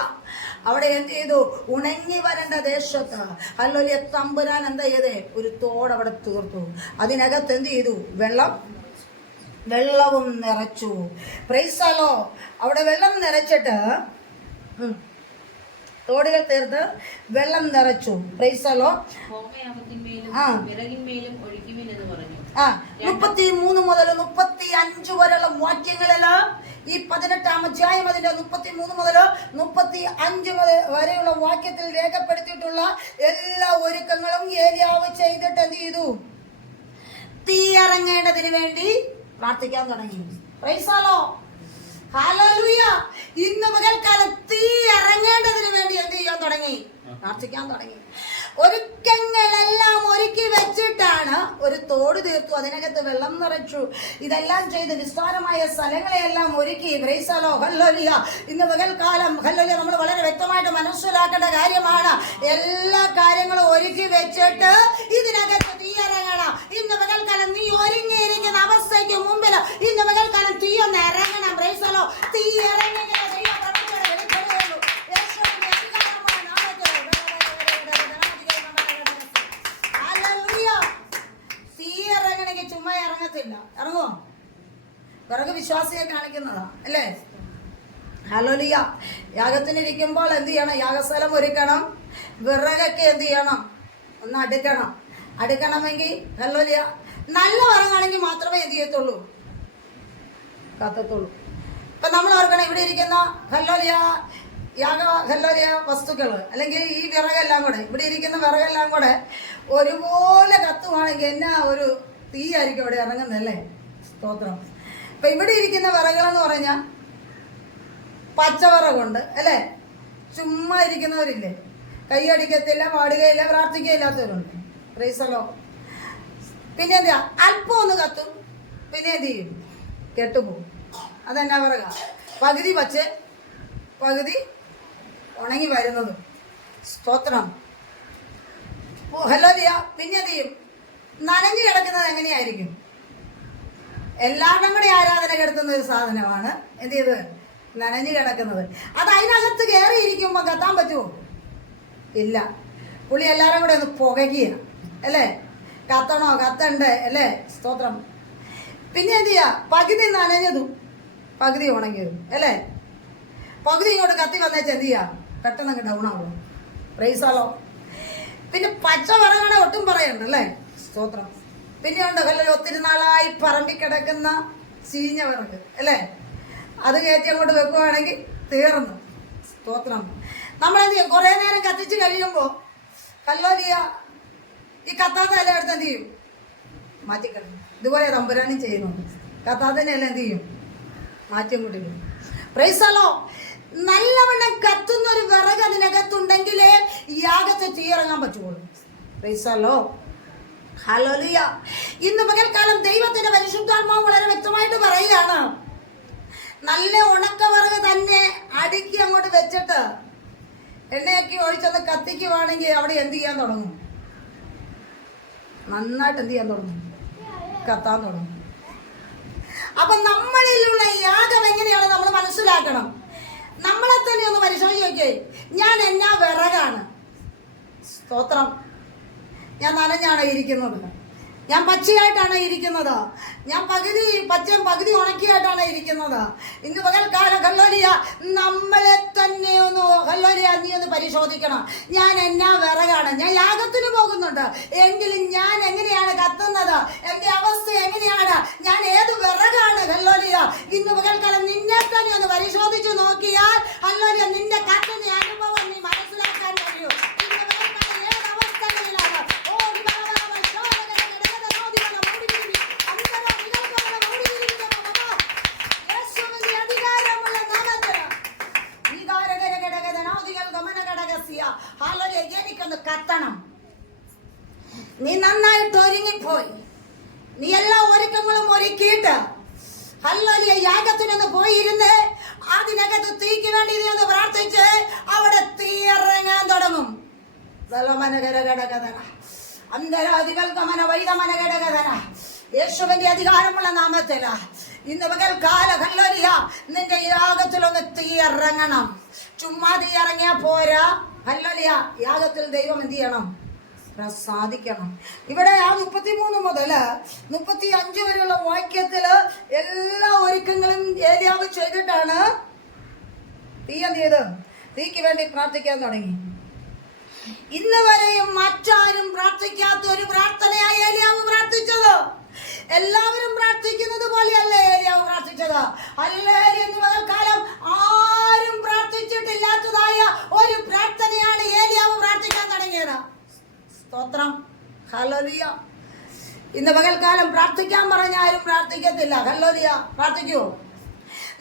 അവിടെ എന്ത് ചെയ്തു? ഉണങ്ങി വരേണ്ട ദേശത്ത് ഹല്ലേലൂയ തമ്പുരാൻ എന്താ ചെയ്തേ? ഒരു തോട് അവിടെ തീർത്തു. അതിനകത്ത് എന്ത് ചെയ്തു? വെള്ളവും നിറച്ചു. പ്രൈസലോ. അവിടെ വെള്ളം നിറച്ചിട്ട് തോടുകൾ തീർത്ത് വെള്ളം നിറച്ചു. പ്രൈസലോ. 33 മുതൽ 35 വരെയുള്ള വാക്യങ്ങളില് ഈ 18-ാം അധ്യായം അതിന്റെ 33 മുതൽ 35 വരെയുള്ള വാക്യത്തിൽ രേഖപ്പെടുത്തിയിട്ടുള്ള എല്ലാ ഒരുക്കങ്ങളും ഏലിയാവ് ചെയ്തിട്ട് എന്ത് ചെയ്തു? തീ ഇറങ്ങേണ്ടതിന് വേണ്ടി പ്രാർത്ഥിക്കാൻ തുടങ്ങി. പ്രൈസലോ. ഹല്ലേലൂയ. ഇന്ന് പകൽക്കാലം തീ ഇറങ്ങേണ്ടതിന് വേണ്ടി പ്രാർത്ഥിക്കാൻ തുടങ്ങി. ഒരുക്കങ്ങളെല്ലാം ഒരുക്കി വെച്ചിട്ടാണ് ഒരു തോട് തീർത്തു, അതിനകത്ത് വെള്ളം നിറച്ചു, ഇതെല്ലാം ചെയ്ത് വിസ്താരമായ സ്ഥലങ്ങളെയെല്ലാം ഒരുക്കി. പ്രൈസലോ ഹല്ലേലൂയ. ഇന്ന് പകൽക്കാലം ഹല്ലേലൂയ നമ്മൾ വളരെ വ്യക്തമായിട്ട് മനസ്സിലാക്കേണ്ട കാര്യമാണ്. എല്ലാ കാര്യങ്ങളും ഒരുക്കി വെച്ചിട്ട് ഇതിനകത്ത് തീയിറങ്ങണം. ഇന്ന് പകൽക്കാലം നീ ഒരുങ്ങിയിരിക്കുന്ന അവസ്ഥയ്ക്ക് മുമ്പിൽ ഇന്ന് പകൽക്കാലം തീയൊന്ന് ഇറങ്ങണം. പ്രൈസലോ. തീ ഇറങ്ങി ചുമ്മാ ഇറങ്ങത്തില്ല. ഇറങ്ങുമോ? വിറക് വിശ്വാസിയെ കാണിക്കുന്നതാ അല്ലേ? ഹല്ലേലൂയ. യാഗത്തിനിരിക്കുമ്പോൾ എന്ത് ചെയ്യണം? യാഗസ്ഥലം ഒരുക്കണം. വിറകൊക്കെ എന്ത് ചെയ്യണം? ഒന്ന് അടുക്കണമെങ്കിൽ ഹല്ലേലൂയ നല്ല വിറകാണെങ്കിൽ മാത്രമേ എന്ത് ചെയ്യത്തുള്ളൂ? കത്തത്തുള്ളൂ. ഇപ്പൊ നമ്മൾ ഓർക്കണം, ഇവിടെ ഇരിക്കുന്ന ഹല്ലേലൂയ ഹല്ലേലൂയ വസ്തുക്കൾ അല്ലെങ്കിൽ ഈ വിറകെല്ലാം കൂടെ, ഇവിടെ ഇരിക്കുന്ന വിറകെല്ലാം കൂടെ ഒരുപോലെ കത്തുവാണെങ്കിൽ എന്നാ ഒരു തീയായിരിക്കും അവിടെ ഇറങ്ങുന്നല്ലേ? സ്തോത്രം. ഇപ്പൊ ഇവിടെ ഇരിക്കുന്ന വിറകുകളെന്ന് പറഞ്ഞാൽ പച്ചവിറകുണ്ട് അല്ലേ? ചുമ്മാ ഇരിക്കുന്നവരില്ലേ? കൈയടിക്കത്തില്ല, പാടുകയില്ല, പ്രാർത്ഥിക്കയില്ലാത്തവരുണ്ട്. പ്രൈസലോ. പിന്നെ എന്താ? അല്പം ഒന്ന് കത്തും, പിന്നെ എന്ത് ചെയ്യും? കെട്ടുപോകും. അതെന്നാ വിറക? പകുതി പച്ച, പകുതി ഉണങ്ങി വരുന്നത്. സ്തോത്രം. ഹല്ലേലൂയ. പിന്നെ എന്ത് ചെയ്യും? നനഞ്ഞു കിടക്കുന്നത് എങ്ങനെയായിരിക്കും? എല്ലാവരും കൂടെ ആരാധന കെടുത്തുന്ന ഒരു സാധനമാണ് എന്ത് ചെയ്ത്? നനഞ്ഞു കിടക്കുന്നത്. അത് അതിനകത്ത് കയറിയിരിക്കുമ്പോൾ കത്താൻ പറ്റുമോ? ഇല്ല. പുള്ളി എല്ലാവരും കൂടെ ഒന്ന് പുകയ്ക്കുക അല്ലേ? കത്തണോ? കത്തണ്ടേ അല്ലേ? സ്തോത്രം. പിന്നെ എന്ത് ചെയ്യുക? പകുതി നനഞ്ഞതും പകുതി ഉണങ്ങിയതും അല്ലേ? പകുതി ഇങ്ങോട്ട് കത്തി വന്നേച്ച് എന്ത് ചെയ്യുക? പെട്ടെന്ന് അങ്ങ് ഡൗൺ ആവുമോ? പ്രൈസാലോ. പിന്നെ പച്ച വിറകണ ഒട്ടും പറയണ്ടല്ലേ? സ്തോത്രം. പിന്നെ ഉണ്ട് ഒത്തിരി നാളായി പറമ്പി കിടക്കുന്ന ചീഞ്ഞ വിറക് അല്ലേ? അത് കയറ്റി അങ്ങോട്ട് വെക്കുവാണെങ്കിൽ തീർന്നു. സ്തോത്രം. നമ്മളെന്ത് ചെയ്യും? കുറേ നേരം കത്തിച്ച് കഴിയുമ്പോൾ ഹല്ലേലൂയ ഈ കത്താത്ത എല്ലാം എടുത്ത് എന്ത് ചെയ്യും? മാറ്റിക്കളയും. ഇതുപോലെ തമ്പുരാനും ചെയ്യുന്നുണ്ട്. കത്താത്തന്നെ എല്ലാം എന്ത് ചെയ്യും? മാറ്റിയും കൂട്ടിക്കും. പ്രൈസലോ. നല്ലവണ്ണം കത്തുന്ന ഒരു വിറക് അതിനകത്തുണ്ടെങ്കിലേ യാഗത്തെ തീയിറങ്ങാൻ പറ്റുള്ളൂ. പ്രൈസലോ. ഹല്ലേലൂയ. ഇന്ന് പകൽക്കാലം ദൈവത്തിന്റെ പരിശുദ്ധാത്മാവ് വളരെ വ്യക്തമായിട്ട് പറയുകയാണ്, നല്ല ഉണക്കവിറക് തന്നെ അടുക്കി അങ്ങോട്ട് വെച്ചിട്ട് എണ്ണയൊക്കെ ഒഴിച്ചൊന്ന് കത്തിക്കുവാണെങ്കിൽ അവിടെ എന്ത് ചെയ്യാൻ തുടങ്ങും? നന്നായിട്ട് എന്ത് ചെയ്യാൻ തുടങ്ങും? കത്താൻ തുടങ്ങും. അപ്പൊ നമ്മളിലുള്ള യാഗം എങ്ങനെയാണ് നമ്മൾ മനസ്സിലാക്കണം. നമ്മളെ തന്നെ ഒന്ന് പരിശോധിച്ച് നോക്കിയേ. ഞാൻ എന്നാ വിറകാണ്? സ്തോത്രം. ഞാൻ നനഞ്ഞാണ് ഇരിക്കുന്നത്? ഞാൻ പച്ചയായിട്ടാണ് ഇരിക്കുന്നത്? ഞാൻ പകുതി പച്ചയും പകുതി ഉണക്കിയായിട്ടാണ് ഇരിക്കുന്നത്? ഇന്ന് പകൽക്കാലം ഹല്ലേലൂയ നമ്മളെ തന്നെ ഒന്ന് ഹല്ലേലൂയ നീ ഒന്ന് പരിശോധിക്കണം. ഞാൻ എന്നാ വിറകാണ്? ഞാൻ യാഗത്തിന് പോകുന്നുണ്ട് എങ്കിലും ഞാൻ എങ്ങനെയാണ് കത്തുന്നത്? എന്റെ അവസ്ഥ എങ്ങനെയാണ്? ഞാൻ ഏത് വിറകാണ്? ഹല്ലേലൂയ ഇന്ന് പകൽക്കാലം നിന്നെ തന്നെ ഒന്ന് പരിശോധിച്ച് നോക്കിയാൽ ഹല്ലേലൂയ നിന്റെ കത്തുന്ന അനുഭവം നീ മനസ്സിലാക്കാൻ കഴിയും. എനിക്കൊന്ന് കത്തണം. നീ നന്നായിട്ട് ഒരുങ്ങിപ്പോയി, നീ എല്ലാ ഒരുക്കങ്ങളും ഒരുക്കിയിട്ട് ഹല്ലേലൂയ യാഗത്തിനൊന്ന് പോയിരുന്ന് അതിനകത്ത് തീക്ക് വേണ്ടി നീ ഒന്ന് പ്രാർത്ഥിച്ച് അവിടെ തീയിറങ്ങാൻ തുടങ്ങും. യേശുവിന്റെ അധികാരമുള്ള നാമത്തില ഇന്ന് പകൽക്കാല ഹല്ലേലൂയ നിന്റെ യാഗത്തിലൊന്ന് തീയിറങ്ങണം. ചുമ്മാ തീയിറങ്ങിയാ പോരാ. ഹല്ലേലൂയ യാഗത്തിൽ ദൈവം എന്ത് ചെയ്യണം? പ്രസാദിക്കണം. ഇവിടെ ആ 33 മുതൽ 35 വരെയുള്ള വാക്യത്തില് എല്ലാ ഒരുക്കങ്ങളും ഏലിയാവ് ചെയ്തിട്ടാണ് തീ എന്ത് ചെയ്ത്? തീക്ക് വേണ്ടി പ്രാർത്ഥിക്കാൻ തുടങ്ങി. ഇന്ന് വരെയും മറ്റാരും പ്രാർത്ഥിക്കാത്ത ഒരു പ്രാർത്ഥനയായി ഏലിയാവ് പ്രാർത്ഥിച്ചത്. എല്ലാവരും പ്രാർത്ഥിക്കുന്നത് പോലെയല്ലേ ഏലിയാവ് പ്രാർത്ഥിച്ചത്? ഹല്ലേലൂയ ഇന്ന് പകൽക്കാലം ആരും പ്രാർത്ഥിച്ചിട്ടില്ലാത്തതായ ഒരു പ്രാർത്ഥനയാണ് ഏലിയാവ് പ്രാർത്ഥിക്കാൻ തുടങ്ങിയത്. സ്തോത്രം. ഹല്ലേലൂയ. ഇന്ന് പകൽക്കാലം പ്രാർത്ഥിക്കാൻ പറഞ്ഞ ആരും പ്രാർത്ഥിക്കത്തില്ല. ഹല്ലേലൂയ. പ്രാർത്ഥിക്കുവോ?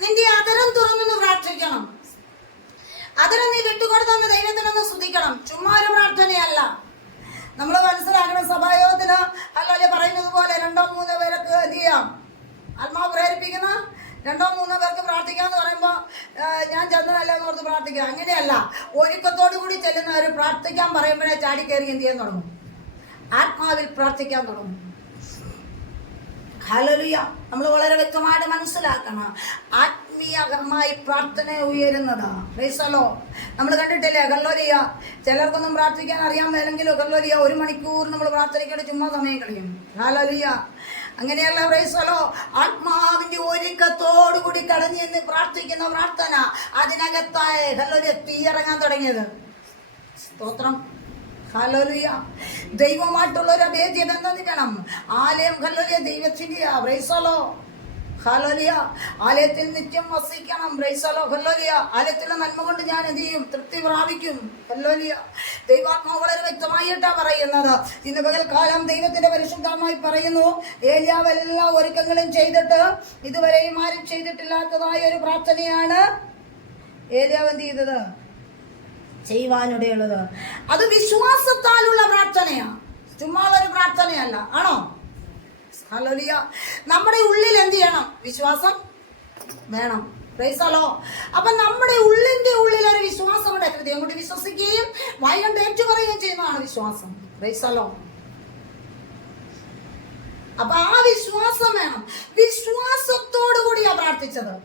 നിന്റെ അതരം തുറന്നു പ്രാർത്ഥിക്കണം. അതരം നീ വിട്ടുകൊടുത്ത് കൊടുത്തൊന്ന് ദൈവത്തിനൊന്ന് സ്തുതിക്കണം. ചുമ്മാ ഒരു പ്രാർത്ഥനയല്ല. നമ്മൾ മനസ്സിലാക്കണം, സഭായോഗത്തിന് അല്ലെ പറയുന്നത് പോലെ 2-3 പേർക്ക് എന്ത് ചെയ്യാം, ആത്മാവ് പ്രേരിപ്പിക്കുന്ന 2-3 പേർക്ക് പ്രാർത്ഥിക്കാന്ന് പറയുമ്പോൾ ഞാൻ ചെന്നതല്ല എന്ന് ഓർത്ത് പ്രാർത്ഥിക്കുക, അങ്ങനെയല്ല. ഒരുക്കത്തോടു കൂടി ചെല്ലുന്നവർ പ്രാർത്ഥിക്കാൻ പറയുമ്പോഴേ ചാടിക്കയറി എന്ത് ചെയ്യാൻ തുടങ്ങും, ആത്മാവിൽ പ്രാർത്ഥിക്കാൻ തുടങ്ങും. ഹല്ലേലൂയ. നമ്മൾ വളരെ വ്യക്തമായിട്ട് മനസ്സിലാക്കണം, ആത്മീയമായി പ്രാർത്ഥന ഉയരുന്നതാ. പ്രൈസലോ. നമ്മൾ കണ്ടിട്ടില്ലേ ഹല്ലേലൂയ, ചിലർക്കൊന്നും പ്രാർത്ഥിക്കാൻ അറിയാൻ മേലെങ്കിലും ഹല്ലേലൂയ 1 മണിക്കൂർ നമ്മൾ പ്രാർത്ഥനയ്ക്കായിട്ട് ചുമ്മാ സമയം കളയും. ഹല്ലേലൂയ. അങ്ങനെയല്ല. പ്രൈസലോ. ആത്മാവിന്റെ ഒരുക്കത്തോടുകൂടി കടഞ്ഞെന്ന് പ്രാർത്ഥിക്കുന്ന പ്രാർത്ഥന, അതിനകത്തായ ഹല്ലേലൂയ തീയിറങ്ങാൻ തുടങ്ങിയത്. സ്തോത്രം. ഹല്ലേലൂയ. ദൈവമായിട്ടുള്ള ഒരു അഭേദ്യ ബന്ധം വേണം. ആലയം ഹല്ലേലൂയ ദൈവത്തിന്റെ. പ്രൈസലോ. ഹല്ലേലൂയ. ആലയത്തിൽ നിത്യം വസിക്കണം. പ്രൈസലോ. ഹല്ലേലൂയ. ആലയത്തിലെ നന്മ കൊണ്ട് ഞാൻ എന്ത് ചെയ്യും, തൃപ്തി പ്രാപിക്കും. ഹല്ലേലൂയ. ദൈവാത്മാവ് വളരെ വ്യക്തമായിട്ടാണ് പറയുന്നത്. ഇന്ന് പകൽക്കാലം ദൈവത്തിന്റെ പരിശുദ്ധമായി പറയുന്നു, ഏലിയാവ് എല്ലാ ഒരുക്കങ്ങളും ചെയ്തിട്ട് ഇതുവരെയും ആരും ചെയ്തിട്ടില്ലാത്തതായ ഒരു പ്രാർത്ഥനയാണ് ഏലിയാവ് എന്ത് ചെയ്തത്, ചെയ്യുവാനിടയുള്ളത്. അത് വിശ്വാസത്താലുള്ള പ്രാർത്ഥനയാണ്, ചുമ്മാ ഒരു പ്രാർത്ഥനയല്ല. ആണോ? ഹല്ലേലൂയ. നമ്മുടെ ഉള്ളിൽ എന്ത് ചെയ്യണം, വിശ്വാസം വേണം. പ്രൈസലോ. അപ്പൊ നമ്മുടെ ഉള്ളിന്റെ ഉള്ളിൽ ഒരു വിശ്വാസം ഉണ്ട്. ഹൃദയം കൊണ്ട് വിശ്വസിക്കുകയും വായ് കൊണ്ട് ഏറ്റുപറയുകയും ചെയ്യുന്നതാണ് വിശ്വാസം. പ്രൈസലോ. അപ്പൊ ആ വിശ്വാസം വേണം. വിശ്വാസത്തോടു കൂടിയാ പ്രാർത്ഥിച്ചത്.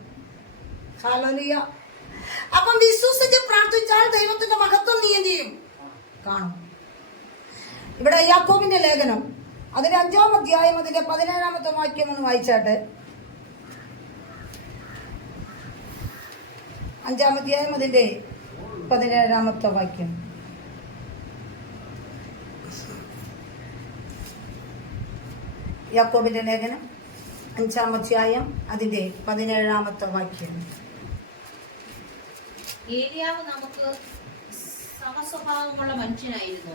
ഹല്ലേലൂയ. അപ്പം വിശ്വസിച്ച് പ്രാർത്ഥിച്ചാൽ ദൈവത്തിന്റെ മഹത്വം നീ എന്ത് ചെയ്യും, കാണും. ഇവിടെ യാക്കോബിന്റെ ലേഖനം അതിന്റെ 5-ാം അധ്യായം അതിന്റെ 17-ാമത്തെ വാക്യം ഒന്ന് വായിച്ചാട്ടെ. 5-ാം അധ്യായം അതിന്റെ 17-ാമത്തെ വാക്യം. യാക്കോബിന്റെ ലേഖനം 5-ാം അധ്യായം അതിന്റെ 17-ാമത്തെ വാക്യം. ഏലിയാവ് നമുക്ക് സമസ്വഭാവമുള്ള മനുഷ്യനായിരുന്നു.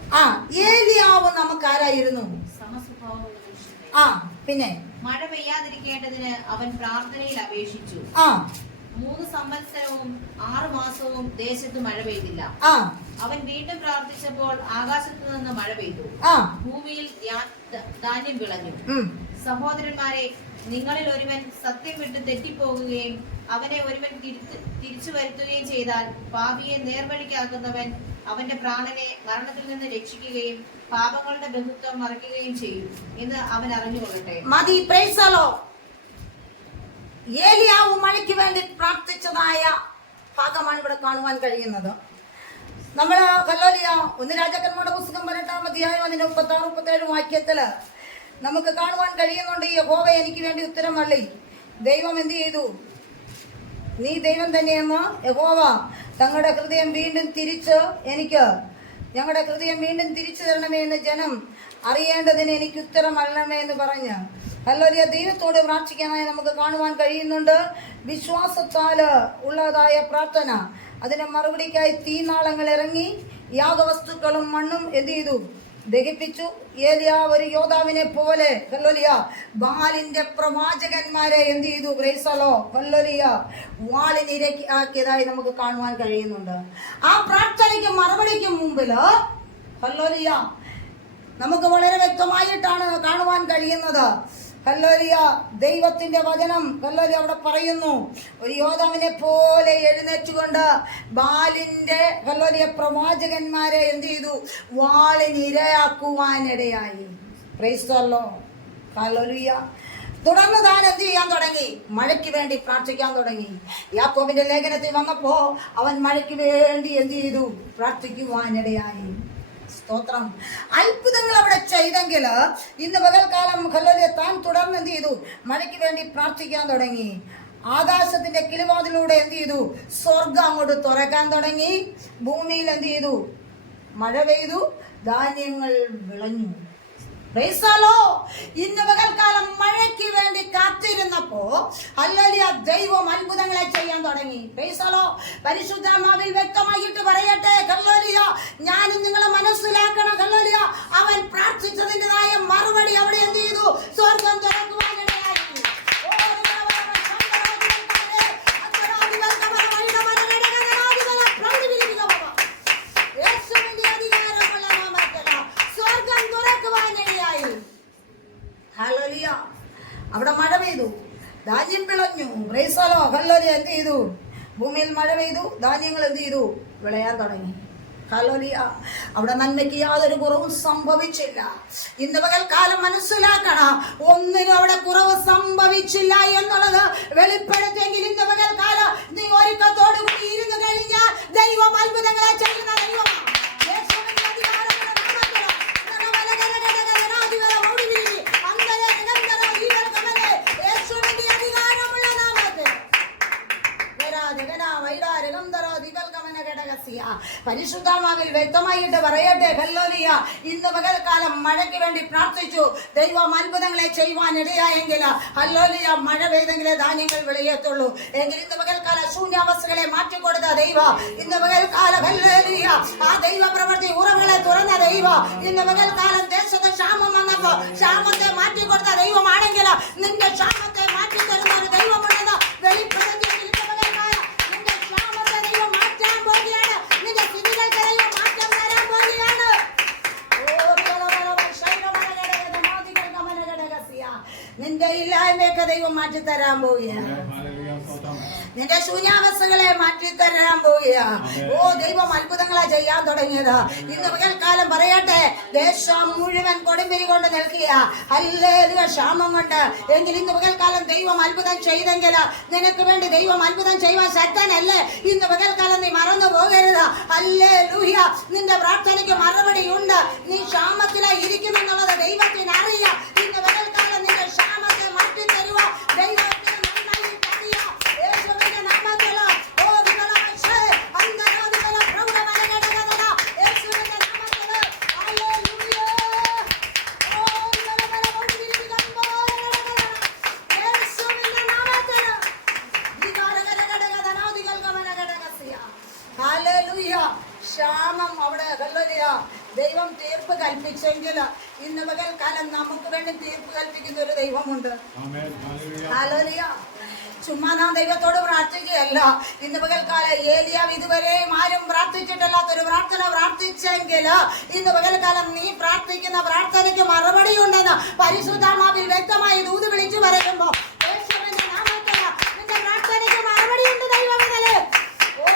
ഏലിയാവ് നമുക്ക് ആരായിരുന്നു, സമസ്വഭാവമുള്ള മനുഷ്യനായിരുന്നു. പിന്നെ മഴ പെയ്യാതിരിക്കേണ്ടതിന് അവൻ പ്രാർത്ഥനയിൽ അപേക്ഷിച്ചു. 3 സംവത്സരവും 6 മാസവും ദേശത്ത് മഴ പെയ്തില്ല. അവൻ വീണ്ടും പ്രാർത്ഥിച്ചപ്പോൾ ആകാശത്ത് നിന്ന് മഴ പെയ്തു, ഭൂമിയിൽ ധാന്യം വിളഞ്ഞു. സഹോദരന്മാരെ, നിങ്ങളിൽ ഒരുവൻ സത്യം വിട്ട് തെറ്റിപ്പോകുകയും അവനെ ഒരുവൻ തിരിച്ചു വരുത്തുകയും ചെയ്താൽ പാപിയെ നേർവഴിക്കാക്കുന്നവൻ അവന്റെ പ്രാണനെ മരണത്തിൽ നിന്ന് രക്ഷിക്കുകയും പാപങ്ങളുടെ ബന്ധുത്വം മറയ്ക്കുകയും ചെയ്യും എന്ന് അവൻ അറിഞ്ഞുകൊള്ളട്ടെ. മതി. പ്രൈസലോ. ഏലിയാവ് മഴയ്ക്ക് വേണ്ടി പ്രാർത്ഥിച്ചതായ ഭാഗമാണ് ഇവിടെ കാണുവാൻ കഴിയുന്നത്. നമ്മൾ ഹല്ലേലൂയ 1 രാജാക്കന്മാരുടെ പുസ്തകം 18-ാം അധ്യായം അതിന്റെ 36-37 വാക്യത്തില് നമുക്ക് കാണുവാൻ കഴിയുന്നുണ്ട്, യഹോവ എനിക്ക് വേണ്ടി ഉത്തരം അള്ളി. ദൈവം എന്ത് ചെയ്തു, നീ ദൈവം തന്നെയെന്ന് യഹോവ തങ്ങളുടെ ഹൃദയം വീണ്ടും തിരിച്ച് ഞങ്ങളുടെ ഹൃദയം വീണ്ടും തിരിച്ചു തരണമേ എന്ന് ജനം അറിയേണ്ടതിന് എനിക്ക് ഉത്തരം അള്ളണമേ എന്ന് പറഞ്ഞ് ഹല്ലേലൂയ ദൈവത്തോട് പ്രാർത്ഥിക്കാനായി നമുക്ക് കാണുവാൻ കഴിയുന്നുണ്ട്. വിശ്വാസത്താല് ഉള്ളതായ പ്രാർത്ഥന, അതിന് മറുപടിക്കായി തീനാളങ്ങൾ ഇറങ്ങി യാഗവസ്തുക്കളും മണ്ണും എന്ത് ചെയ്തു, ദഹിപ്പിച്ചു. ഏലിയാവ് ഒരു യോദ്ധാവിനെ പോലെ ഹല്ലേലൂയ ബാലിന്റെ പ്രവാചകന്മാരെ എന്ത് ചെയ്തു, പ്രൈസലോ ഹല്ലേലൂയ വാളിനിരയാക്കിയതായി നമുക്ക് കാണുവാൻ കഴിയുന്നുണ്ട്. ആ പ്രാർത്ഥനയ്ക്ക് മറുപടിക്ക് മുമ്പില് ഹല്ലേലൂയ നമുക്ക് വളരെ വ്യക്തമായിട്ടാണ് കാണുവാൻ കഴിയുന്നത്. ഹല്ലേലൂയ ദൈവത്തിന്റെ വചനം ഹല്ലേലൂയ അവിടെ പറയുന്നു, ഒരു യോദ്ധാവിനെ പോലെ എഴുന്നേറ്റുകൊണ്ട് ബാലിന്റെ ഹല്ലേലൂയ പ്രവാചകന്മാരെ എന്ത് ചെയ്തു, വാളിനിരയാക്കുവാനിടയായി. Praise the Lord. ഹല്ലേലൂയ. തുടർന്ന് താൻ എന്ത് ചെയ്യാൻ തുടങ്ങി, മഴയ്ക്ക് വേണ്ടി പ്രാർത്ഥിക്കാൻ തുടങ്ങി. യാക്കോബിന്റെ ലേഖനത്തിൽ വന്നപ്പോ അവൻ മഴയ്ക്ക് വേണ്ടി എന്ത് ചെയ്തു, പ്രാർത്ഥിക്കുവാനിടയായി. സ്തോത്രം. അത്ഭുതങ്ങൾ അവിടെ ചെയ്തെങ്കിൽ ഇന്ന് പകൽക്കാലം ഹല്ലേലൂയ താൻ തുടർന്ന് എന്ത് ചെയ്തു, മഴയ്ക്ക് വേണ്ടി പ്രാർത്ഥിക്കാൻ തുടങ്ങി. ആകാശത്തിന്റെ കിളിവാതിലൂടെ എന്ത് ചെയ്തു, സ്വർഗം അങ്ങോട്ട് തുറക്കാൻ തുടങ്ങി. ഭൂമിയിൽ എന്ത് ചെയ്തു, മഴ പെയ്തു, ധാന്യങ്ങൾ വിളഞ്ഞു. Praise the Lord. ഇന്ന് പകൽക്കാലം മഴയ്ക്ക് വേണ്ടി കാത്തിരുന്നപ്പോ ഹല്ലേലൂയ ദൈവം അത്ഭുതങ്ങളെ ചെയ്യാൻ തുടങ്ങി. Price the Lord. പരിശുദ്ധാത്മാവിൽ വ്യക്തമായിട്ട് പറയട്ടെ, ഹല്ലേലൂയ ഞാനും നിങ്ങളെ മനസ്സിലാക്കണം. ഹല്ലേലൂയ അവൻ പ്രാർത്ഥിച്ചതിൻ്റെതായ മറുപടി അവിടെ എന്ത് ചെയ്തു, സ്വർഗം തുറക്കുവാനിടയായി. ഹല്ലേലൂയ എന്ത് ചെയ്തു? ഭൂമിയിൽ മഴ പെയ്തു, ധാന്യങ്ങൾ എന്ത് ചെയ്തു? വിളയാൻ തുടങ്ങി. ഹല്ലേലൂയ. അവിടെ നന്മയ്ക്ക് യാതൊരു കുറവും സംഭവിച്ചില്ല. ഇന്ന് പകൽക്കാലം മനസ്സിലാക്കണം, ഒന്നിനും അവിടെ കുറവ് സംഭവിച്ചില്ല എന്നുള്ളത് വെളിപ്പെടുത്തെങ്കിൽ ഇന്ന് പകൽക്കാലം നീ ഒരുക്കത്തോടു കൂടി ഇരുന്ന് കഴിഞ്ഞാൽ ദൈവം അത്ഭുതങ്ങളെ ചെയ്യുന്ന ദൈവമാണ്. പരിശുദ്ധാത്മാവിൽ വ്യക്തമായിട്ട് പറയട്ടെ, ഹല്ലേലൂയ, ഇന്ന് പകൽക്കാലം മഴയ്ക്ക് വേണ്ടി പ്രാർത്ഥിച്ചു, ദൈവം അത്ഭുതങ്ങളെ ചെയ്യുവാൻ ഇടയായെങ്കിൽ ഹല്ലേലൂയ മഴ പെയ്തെങ്കിലേ ധാന്യങ്ങൾ വിളയത്തുള്ളൂ. എങ്കിൽ ഇന്ന് പകൽക്കാലം ശൂന്യാവസ്ഥകളെ മാറ്റിക്കൊടുത്ത ദൈവം, ഇന്ന് പകൽക്കാലം ഹല്ലേലൂയ ആ ദൈവ പ്രവൃത്തി ഉറവുകളെ തുറന്ന ദൈവം, ഇന്ന് പകൽക്കാലം ദേശത്ത് ക്ഷാമം വന്നപ്പോ ക്ഷാമത്തെ മാറ്റിക്കൊടുത്ത ദൈവമാണെങ്കിൽ നിന്റെ ക്ഷാമത്തെ മാറ്റിത്തരുന്ന ഒരു ദൈവമുണ്ടെന്ന് വെളിപ്പെടുത്തി നിന്റെ ഇല്ലായ്മയൊക്കെ ദൈവം മാറ്റിത്തരാൻ പോവുകയാണ്. നിന്റെ ശൂന്യാവസ്ഥകളെ മാറ്റിത്തരാൻ പോവുകയാണ്. ഓ, ദൈവം അത്ഭുതങ്ങളെ ചെയ്യാൻ തുടങ്ങിയത്. ഇന്ന് പകൽക്കാലം പറയട്ടെ, ദേശം മുഴുവൻ കൊടുമ്പിരി കൊണ്ട് നിൽക്കുക, ഹല്ലേലൂയ ക്ഷാമം കൊണ്ട്. എങ്കിൽ ഇന്ന് പകൽക്കാലം ദൈവം അത്ഭുതം ചെയ്തെങ്കിൽ നിനക്ക് വേണ്ടി ദൈവം അത്ഭുതം ചെയ്യുവാൻ ശക്തനല്ലേ? ഇന്ന് പകൽക്കാലം നീ മറന്നു പോകരുത്. ഹല്ലേലൂയ, നിന്റെ പ്രാർത്ഥനയ്ക്ക് മറുപടി ഉണ്ട്. നീ ക്ഷാമത്തിലായി ഇരിക്കുമെന്നുള്ളത് ദൈവത്തിന് അറിയാം. ഇന്ന് പകൽക്കാലം നിന്റെ ക്ഷാമത്തെ മാറ്റി തരുക ദൈവത്തിന് നന്നായി അറിയാം. യേശുവിന്റെ നാമത്തിൽ ഓ നിങ്ങളെ അന്തരാധിപന പ്രൗഢമലകടകട യേശുവിന്റെ നാമത്തിൽ ഹല്ലേലൂയ. ഓ നിങ്ങളെ ഓടിയിരിക്കുമ്പോൾ യേശുവിന്റെ നാമത്തിൽ ദിഗാരകടകടകടനാദികൾ ഗമനകടകസിയ ഹല്ലേലൂയ. ക്ഷാമം അവിടെ ഹല്ലേലൂയ ദൈവം തീർപ്പ് കൽപ്പിച്ചെങ്കിൽ ഇന്ന് പകൽക്കാലം നമുക്ക് വേണ്ടി തീർപ്പ് കൽപ്പിക്കുന്ന ഒരു ദൈവമുണ്ട്. ഹല്ലേലൂയ. ചുമ്മാ നാം ദൈവത്തോട് പ്രാർത്ഥിക്കുകയല്ല. ഇന്ന് പകൽക്കാലം ഏലിയാവ് ഇതുവരെയും ആരും പ്രാർത്ഥിച്ചിട്ടില്ലാത്തൊരു പ്രാർത്ഥന പ്രാർത്ഥിച്ചെങ്കിൽ ഇന്ന് പകൽക്കാലം നീ പ്രാർത്ഥിക്കുന്ന പ്രാർത്ഥനയ്ക്ക് മറുപടി ഉണ്ടെന്ന് പരിശുദ്ധാത്മാവിൽ വ്യക്തമായി ദൂത് വിളിച്ചു പറയുമ്പോ യേശുവിന്റെ നാമത്തിൽ നിന്റെ പ്രാർത്ഥനയ്ക്ക് മറുപടി ഉണ്ട് ദൈവമേ. ഓ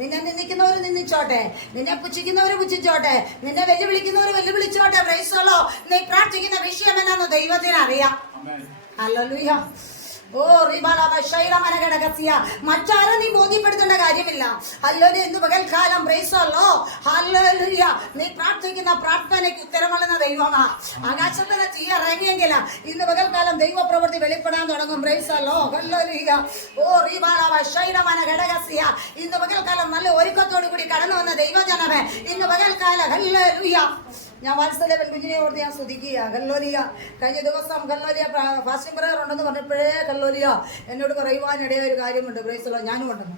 നിന്നെ നിന്ദിക്കുന്നവർ നിന്ദിച്ചോട്ടെ, നിന്നെ പുച്ഛിക്കുന്നവർ പുച്ഛിച്ചോട്ടെ, നിന്നെ വെല്ലുവിളിക്കുന്നവർ വെല്ലുവിളിച്ചോട്ടെ. Praise the Lord. നീ പ്രാർത്ഥിക്കുന്ന വിഷയം എന്നാന്ന് ദൈവത്തിന് അറിയാം. ഹല്ലേലൂയ. ഓ മറ്റാരും നീ ബോധ്യപ്പെടുത്തേണ്ട കാര്യമില്ല. ഹല്ലേലൂയ. ഇന്ന് പകൽക്കാലം പ്രൈസ് ദി ലോർഡ്. ഹല്ലേലൂയ. നീ പ്രാർത്ഥിക്കുന്ന പ്രാർത്ഥനയ്ക്ക് ഉത്തരമുള്ള ദൈവമാ. ആകാശത്തിന് തീ ഇറങ്ങിയെങ്കിൽ ഇന്ന് പകൽക്കാലം ദൈവപ്രവൃത്തി വെളിപ്പെടാൻ തുടങ്ങും. Price the Lord. ഹല്ലേലൂയ. ഓ ഇന്ന് പകൽക്കാലം നല്ല ഒരുക്കത്തോടു കൂടി കടന്നു വന്ന ദൈവജനമേ, ഇന്ന് പകൽക്കാലം ഹല്ലേലൂയ ഞാൻ വാത്സല്യ പെൺകുഞ്ഞിനെ ഓർത്ത് ഞാൻ സ്തുതിക്കുക. ഹല്ലേലൂയ. കഴിഞ്ഞ ദിവസം ഹല്ലേലൂയ ഫാസ്റ്റിംഗ് പ്രയർ ഉണ്ടെന്ന് പറഞ്ഞപ്പോഴേ ഹല്ലേലൂയ എന്നോട് പറയുവാനിടയായ ഒരു കാര്യമുണ്ട്. Price the Lord. ഞാനും ഉണ്ടെന്ന്.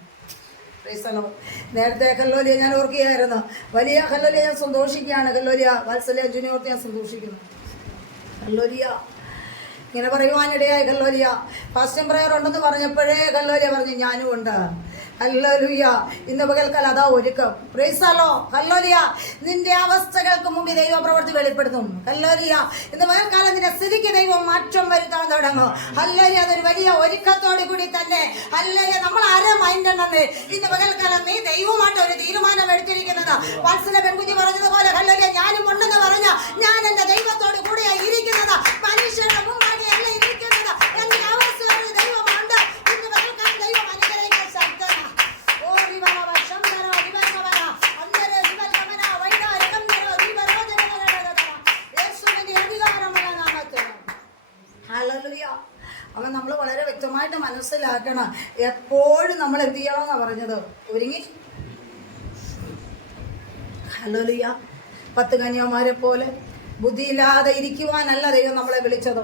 Price the Lord. നേരത്തെ ഹല്ലേലൂയ ഞാൻ ഓർക്കുകയായിരുന്നു. വലിയ ഹല്ലേലൂയ ഞാൻ സന്തോഷിക്കുകയാണ്. ഹല്ലേലൂയ വാത്സല്യ അഞ്ജുനെ ഓർത്ത് ഞാൻ സന്തോഷിക്കുന്നു. ഹല്ലേലൂയ ഇങ്ങനെ പറയുവാനിടയായി. ഹല്ലേലൂയ ഫാസ്റ്റിംഗ് പ്രയർ ഉണ്ടെന്ന് പറഞ്ഞപ്പോഴേ ഹല്ലേലൂയ പറഞ്ഞു ഞാനും ഉണ്ട്. ഹല്ലേലൂയ. ഇന്ന് പകൽക്കാലം അതാ ഒരുക്കം. Price the Lord. ഹല്ലേലൂയ. നിന്റെ അവസ്ഥകൾക്ക് മുമ്പിൽ ദൈവ പ്രവൃത്തി വെളിപ്പെടുത്തും. ഹല്ലേലൂയ. ഇന്ന് പകൽക്കാലം നിന്റെ സ്ഥിതിക്ക് ദൈവം മാറ്റം വരുത്താൻ തുടങ്ങും. ഹല്ലേലൂയ. അതൊരു വലിയ ഒരുക്കത്തോടു കൂടി തന്നെ ഹല്ലേലൂയ. നമ്മൾ ആരെ മൈൻഡ് ഉണ്ടെന്ന് ഇന്ന് പകൽക്കാലം നീ ദൈവമായിട്ട് ഒരു തീരുമാനം എടുത്തിരിക്കുന്നത്. വാത്സല്യ പെൺകുഞ്ഞ് പറഞ്ഞതുപോലെ ഹല്ലേലൂയ ഞാനും ഉണ്ടെന്ന് പറഞ്ഞ ഞാൻ എന്റെ ദൈവത്തോട് കൂടെയാ ഇരിക്കുന്നത്. മനുഷ്യരുടെ മുമ്പാടി അല്ല ഇരിക്കുന്നത്. എന്റെ അവസ്ഥ ദൈവമുണ്ട്. ഇന്ന് പകൽക്കാലം ദൈവം അനുഗ്രഹിക്കാൻ ശക്തനാ. അവൻ നമ്മൾ വളരെ വ്യക്തമായിട്ട് മനസ്സിലാക്കണം. എപ്പോഴും നമ്മൾ എന്ത് ചെയ്യണമെന്നാ പറഞ്ഞത്? ഒരുങ്ങി. ഹല്ലേലൂയ. 10 കന്യാമാരെ പോലെ ബുദ്ധിയില്ലാതെ ഇരിക്കുവാനല്ല ദൈവം നമ്മളെ വിളിച്ചത്.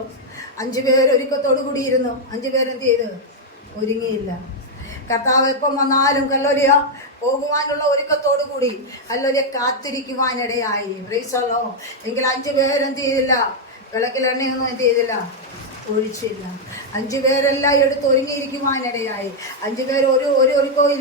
5 പേര് ഒരുക്കത്തോടു കൂടി ഇരുന്നു. 5 പേരെന്ത് ചെയ്ത്? ഒരുങ്ങിയില്ല. കർത്താവ് എപ്പം വന്നാലും ഹല്ലേലൂയ പോകുവാനുള്ള ഒരുക്കത്തോടു കൂടി ഹല്ലേലൂയ കാത്തിരിക്കുവാനിടയായി. Praise the Lord. എങ്കിൽ 5 പേരെന്ത് ചെയ്തില്ല? വിളക്കിൽ എണ്ണയൊന്നും എന്ത് ചെയ്തില്ല? ഒഴിച്ചില്ല. 5 പേരെല്ലാം എടുത്ത് ഒരുങ്ങിയിരിക്കുവാനിടയായി. 5 പേർ ഒരു ഒരുക്കവും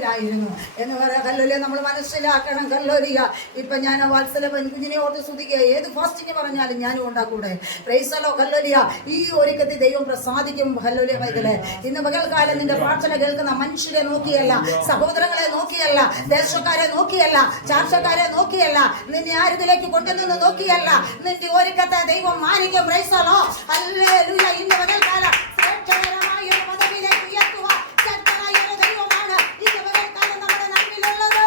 എന്ന് പറയാം. കല്ലോലിയ നമ്മൾ മനസ്സിലാക്കണം. കല്ലോലിയ ഇപ്പം ഞാൻ വാത്സല പെൺകുഞ്ഞിനെ ഓർത്ത് സ്തുതിക്കുക. ഏത് ഫാസ്റ്റിങ് പറഞ്ഞാലും ഞാനും ഉണ്ടാക്കൂടെ. പ്രൈസലോ. കല്ലോലിയ ഈ ഒരുക്കത്തിൽ ദൈവം പ്രസാദിക്കും. കല്ലോലിയ വൈകലെ ഇന്ന് പകൽക്കാലം നിന്റെ പ്രാർത്ഥന കേൾക്കുന്ന മനുഷ്യരെ നോക്കിയല്ല, സഹോദരങ്ങളെ നോക്കിയല്ല, ദേശക്കാരെ നോക്കിയല്ല, ചാർച്ചക്കാരെ നോക്കിയല്ല, നിന്നെ ആരുതിലേക്ക് കൊണ്ടുവന്ന് നോക്കിയല്ല, നിന്റെ ഒരുക്കത്തെ ദൈവം മാനിക്കും. പ്രൈസലോ. ഹല്ലേലൂയ. ഇന്ന് പകൽക്കാലം ശ്രേഷ്ഠകരമായ ഒരു പദവിയിലേക്ക് ഉയർത്തുക ശക്തനായ ഒരു ദൈവമാണ് ഇന്ന് പകൽക്കാലം നമ്മുടെ നന്മയിലുള്ളത്.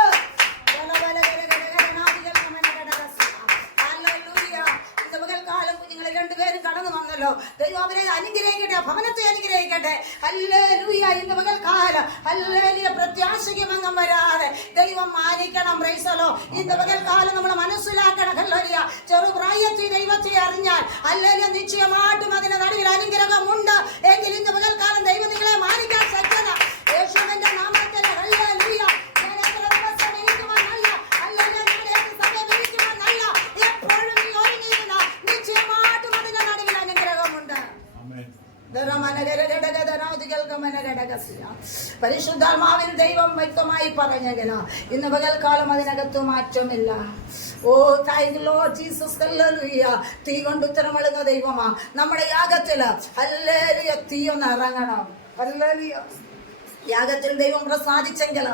ഇന്ന് പകൽക്കാലം കുഞ്ഞുങ്ങളെ 2 പേരും കടന്നു വന്നല്ലോ. ദൈവം അവരെ അനുഗ്രഹിക്കട്ടെ, ഭവനത്തെ അനുഗ്രഹിക്കട്ടെ. ഹല്ലേലൂയ. ഇന്ന് പകൽക്കാലം ഹല്ലേലൂയ പ്രത്യാശിക്കുമെന്നും വരാതെ ദൈവം മാനിക്കണം. പ്രൈസലോ. ഇന്ന് പകൽക്കാലം നമ്മൾ മനസ്സിലാക്കണം. ഹല്ലേലൂയ. ചെറുപ്രായത്തിൽ ദൈവത്തെ അറിഞ്ഞാൽ ഹല്ലേലൂയ നിശ്ചയമായിട്ടും അതിന്റെ നടുവിൽ അനുഗ്രഹമുണ്ട്. എങ്കിൽ ഇന്ന് പകൽക്കാലം ദൈവം നിങ്ങളെ മാനിക്കാൻ സജ്ജത. യേശുവിന്റെ നാമത്തിൽ ഹല്ലേലൂയ. നിശ്ചയമായിട്ടും അതിന്റെ നടുവിൽ അനുഗ്രഹമുണ്ട്. പരിശുദ്ധാത്മാവിൽ ദൈവം വ്യക്തമായി പറഞ്ഞെങ്കില ഇന്ന് പകൽക്കാലം അതിനകത്ത് മാറ്റമില്ല. Oh thank you Lord Jesus. Hallelujah. തീ കൊണ്ട് ഉത്തരമളുന്ന ദൈവമാ നമ്മുടെ യാഗത്തില്. ഹല്ലേലൂയ. തീ ഒന്ന് ഇറങ്ങണം. ഹല്ലേലൂയ. യാഗത്തിൽ ദൈവം പ്രസാദിച്ചെങ്കിൽ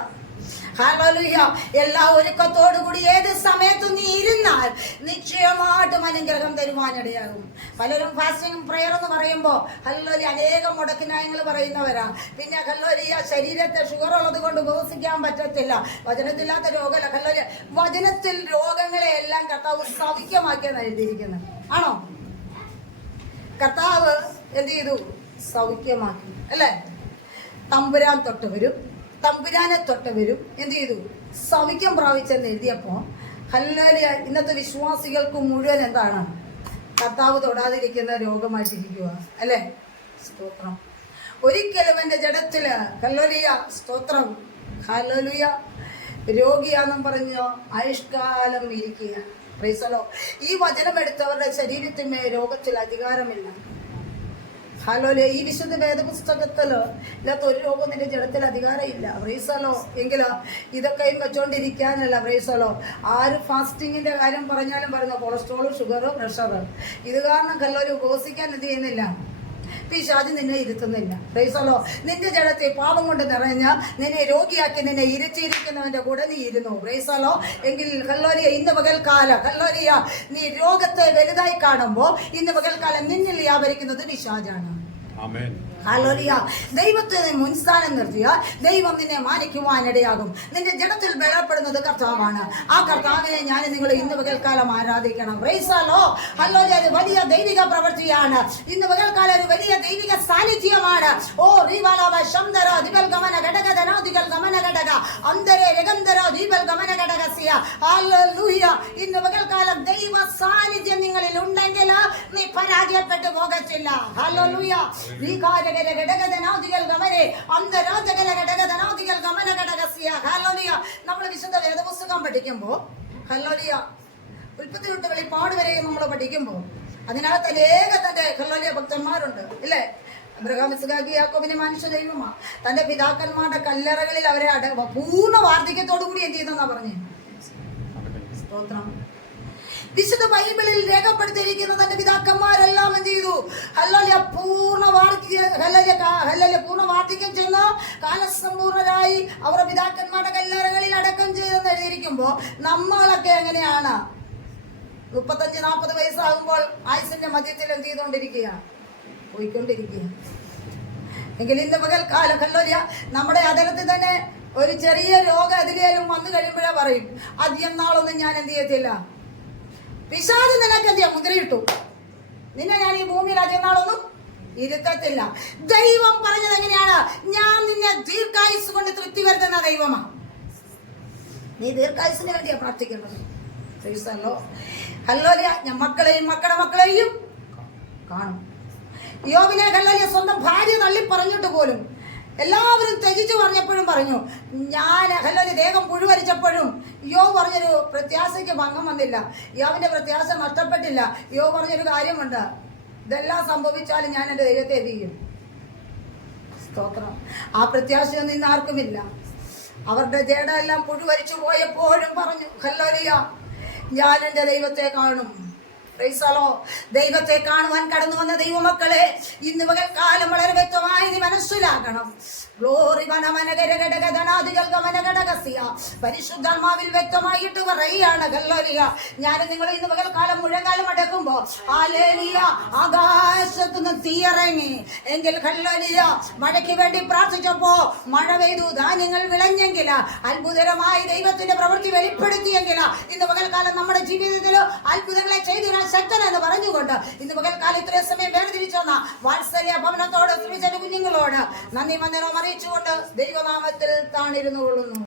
ഹല്ലേലൂയ എല്ലാ ഒരുക്കത്തോടു കൂടി ഏത് സമയത്തും നീ ഇരുന്നാൽ നിശ്ചയമായിട്ടും അനുഗ്രഹം തരുവാനിടയാകും. പലരും ഫാസ്റ്റിംഗ് പ്രയർ എന്ന് പറയുമ്പോൾ ഹല്ലേലൂയ അനേകം മുടക്കിനായങ്ങൾ പറയുന്നവരാ. പിന്നെ ഹല്ലേലൂയ ശരീരത്തെ ഷുഗർ ഉള്ളത് കൊണ്ട് ഉപവസിക്കാൻ പറ്റത്തില്ല, വചനത്തില്ലാത്ത രോഗമല്ല. ഹല്ലേലൂയ വചനത്തിൽ രോഗങ്ങളെ എല്ലാം കർത്താവ് സൗഖ്യമാക്കിയെന്ന് എഴുതിയിരിക്കുന്നത് ആണോ? കർത്താവ് എന്ത് ചെയ്തു? സൗഖ്യമാക്കി അല്ലേ? തമ്പുരാൻ തൊട്ടവരും തമ്പുരാനെ തൊട്ടവരും എന്ത് ചെയ്തു? സൗഖ്യം പ്രാപിച്ചെന്ന് എഴുതിയപ്പോൾ ഹല്ലേലൂയ ഇന്നത്തെ വിശ്വാസികൾക്ക് മുഴുവൻ എന്താണ്? കർത്താവ് തൊടാതിരിക്കുന്ന രോഗമായിട്ടിരിക്കുക അല്ലേ? സ്തോത്രം. ഒരിക്കലും എൻ്റെ ജഡത്തില് ഹല്ലേലൂയ സ്തോത്രം ഹല്ലേലൂയ രോഗിയാണെന്നും പറഞ്ഞ് ആയുഷ്കാലം ഇരിക്കുക. പ്രൈസലോ. ഈ വചനം എടുത്തവരുടെ ശരീരത്തിന്മേ രോഗത്തിൽ അധികാരമില്ല. ഹല്ലേലൂയ. ഈ വിശുദ്ധ വേദപുസ്തകത്തില് ഇല്ലാത്ത ഒരു രോഗം നിന്റെ ജഡത്തിൽ അധികാരമില്ല. പ്രൈസലോ. എങ്കിലോ ഇതൊക്കെയും വെച്ചോണ്ടിരിക്കാനല്ല. പ്രൈസലോ. ആര് ഫാസ്റ്റിങ്ങിന്റെ കാര്യം പറഞ്ഞാലും പറയുന്ന കൊളസ്ട്രോൾ, ഷുഗർ, പ്രഷർ, ഇത് കാരണം ഹല്ലേലൂയ ഉപവസിക്കാൻ എന്ത് ചെയ്യുന്നില്ല? പിശാച് നിന്നെ ഇരുത്തുന്നില്ല. പ്രൈസലോ. നിന്റെ ജഡത്തെ പാപം കൊണ്ട് നിറഞ്ഞ നിന്നെ രോഗിയാക്കി നിന്നെ ഇരുത്തിയിരിക്കുന്നവന്റെ കൂടെ നീ ഇരുന്നു. പ്രൈസലോ. എങ്കിൽ ഹല്ലേലൂയ ഇന്ന് പകൽക്കാലം ഹല്ലേലൂയ നീ രോഗത്തെ വലുതായി കാണുമ്പോൾ ഇന്ന് പകൽക്കാലം നിന്നിൽ വ്യാപരിക്കുന്നത് പിശാചാണ്. ആമേൻ. ഹല്ലേലൂയ. ദൈവത്തെ മുൻസ്ഥാനം നിർത്തിയ ദൈവം നിന്നെ മാനിക്കുവാനിടയാകും. നിന്റെ ജഡത്തിൽ ബലപ്പെടുന്നത് കർത്താവാണ്. ആ കർത്താവിനെ ഞാൻ നിങ്ങൾ ഇന്ന് പകൽക്കാലം ആരാധിക്കണം. പ്രൈസലോ. ഹല്ലേലൂയ. ഒരു വലിയ ദൈവിക പ്രവൃത്തിയാണ്. ഇന്ന് പകൽക്കാലം ഒരു വലിയ ദൈവിക സാന്നിധ്യമാണ്. ഓ റീവാലാവ ശംദര ദിബൽ ഗമന ഘടകദന ദിഗൽ ഗമന ഘടക അന്തരേ രഗന്തര ദിബൽ ഗമന ഘടകസിയ. ഹല്ലേലൂയ. ഇന്ന് പകൽക്കാലം ദൈവ സാന്നിധ്യം നിങ്ങളിൽ ഉണ്ടെങ്കിൽ നീ പരാജയപ്പെട്ടു പോകത്തില്ല. ഹല്ലേലൂയ. നമ്മൾ വിശുദ്ധ വേദപുസ്തകം പഠിക്കുമ്പോൾ ഹല്ലേലൂയ ഉൽപ്പത്തി തൊട്ട് വെളിപ്പാട് വരെ നമ്മൾ പഠിക്കുമ്പോൾ അതിനകത്ത് അനേകത്തിന്റെ ഹല്ലേലൂയ ഭക്തന്മാരുണ്ട് ഇല്ലേ? അബ്രഹാം, ഇസ്ഹാക്ക്, യാക്കോബിനെ മനുഷ്യ ദൈവമാ. തന്റെ പിതാക്കന്മാരുടെ കല്ലറകളിൽ അവരെ പൂർണ്ണ വാർദ്ധക്യത്തോടു കൂടി എന്ത് ചെയ്തെന്നാ പറഞ്ഞേ? സ്തോത്രം. വിശുദ്ധ ബൈബിളിൽ രേഖപ്പെടുത്തിയിരിക്കുന്ന തന്റെ പിതാക്കന്മാരെല്ലാം എന്ത് ചെയ്തു? ഹല്ലേലൂയ പൂർണ്ണ വാർദ്ധക്യം ചെന്ന് കാലസമ്പൂർണരായി അവരുടെ പിതാക്കന്മാരുടെ കല്ലറകളിൽ അടക്കം ചെയ്തെന്ന് എഴുതിയിരിക്കുമ്പോൾ നമ്മളൊക്കെ എങ്ങനെയാണ്? 35-40 വയസ്സാകുമ്പോൾ ആയുസിന്റെ മധ്യത്തിൽ എന്ത് ചെയ്തുകൊണ്ടിരിക്കുക? പോയിക്കൊണ്ടിരിക്കുക. എങ്കിൽ ഇന്ന് പകൽക്കാലം ഹല്ലേലൂയ നമ്മുടെ അതരത്തിൽ തന്നെ ഒരു ചെറിയ രോഗം അതിലേലും വന്നു കഴിയുമ്പോഴേ പറയും അധികം നാളൊന്നും ഞാൻ എന്ത് ചെയ്യത്തില്ല. പിശാച് നിനക്ക് എന്ത് ചെയ്യാം? മുദ്രയിട്ടു. നിന്നെ ഞാൻ ഈ ഭൂമിയിൽ അധികം നാളൊന്നും ഇരുത്തത്തില്ല. ദൈവം പറഞ്ഞത് എങ്ങനെയാണ്? ഞാൻ നിന്നെ ദീർഘായുസ് കൊണ്ട് തൃപ്തി വരുത്തുന്ന ദൈവമാണ്. നീ ദീർഘായുസിന് വേണ്ടിയാ പ്രാർത്ഥിക്കേണ്ടത്. ഹല്ലേലൂയ. ഞാൻ മക്കളെയും മക്കളുടെ മക്കളെയും കാണും. യോബിനെ ഹല്ലേലൂയ സ്വന്തം ഭാര്യ തള്ളി പറഞ്ഞിട്ട് പോലും എല്ലാവരും ത്യജിച്ചു പറഞ്ഞപ്പോഴും പറഞ്ഞു ഞാൻ ഹല്ലേലൂയ ദേഹം പുഴുവരിച്ചപ്പോഴും യോബ് പറഞ്ഞൊരു പ്രത്യാശയ്ക്ക് ഭംഗം വന്നില്ല. യോബിന്റെ പ്രത്യാശ നഷ്ടപ്പെട്ടില്ല. യോബ് പറഞ്ഞൊരു കാര്യമുണ്ട്. ഇതെല്ലാം സംഭവിച്ചാലും ഞാൻ എൻ്റെ ദൈവത്തെ ചെയ്യും. സ്തോത്രം. ആ പ്രത്യാശയൊന്നും ഇന്ന് ആർക്കുമില്ല. അവരുടെ ജഡ എല്ലാം പുഴുവരിച്ചു പോയപ്പോഴും പറഞ്ഞു, ഹല്ലേലൂയ, ഞാൻ എൻ്റെ ദൈവത്തെ കാണും. ദൈവത്തെ കാണുവാൻ കടന്നു വന്ന ദൈവമക്കളെ, ഇന്ന് പകൽക്കാലം വളരെ വ്യക്തമായി നീ മനസ്സിലാക്കണം. പരിശുദ്ധാത്മാവിൽ വ്യക്തമായിട്ട് പറയുകയാണ്, ഹല്ലേലൂയ, ഞാൻ നിങ്ങൾ ഇന്ന് പകൽക്കാലം മുഴങ്കാലം അടക്കുമ്പോ ഹല്ലേലൂയ ആകാശത്തുനിന്ന് തീയിറങ്ങി എങ്കിൽ, ഹല്ലേലൂയ, മഴയ്ക്ക് വേണ്ടി പ്രാർത്ഥിച്ചപ്പോ മഴ പെയ്തു, ധാന്യങ്ങൾ വിളഞ്ഞെങ്കിൽ, അത്ഭുതകരമായി ദൈവത്തിന്റെ പ്രവൃത്തി വെളിപ്പെടുത്തിയെങ്കിൽ, ഇന്ന് പകൽക്കാലം നമ്മുടെ ജീവിതത്തിൽ അത്ഭുതങ്ങളെ ചെയ്തു ശക്തനെന്ന് പറഞ്ഞുകൊണ്ട് ഇന്ന് പകൽക്കാലം ഇത്രയും സമയം വേർതിരിച്ചു വന്ന വാത്സല്യ ഭവനത്തോട് കുഞ്ഞുങ്ങളോട് നന്ദി വന്ദനവും അറിയിച്ചുകൊണ്ട് ദൈവനാമത്തിൽ താണിരുന്നു കൊള്ളുന്നു.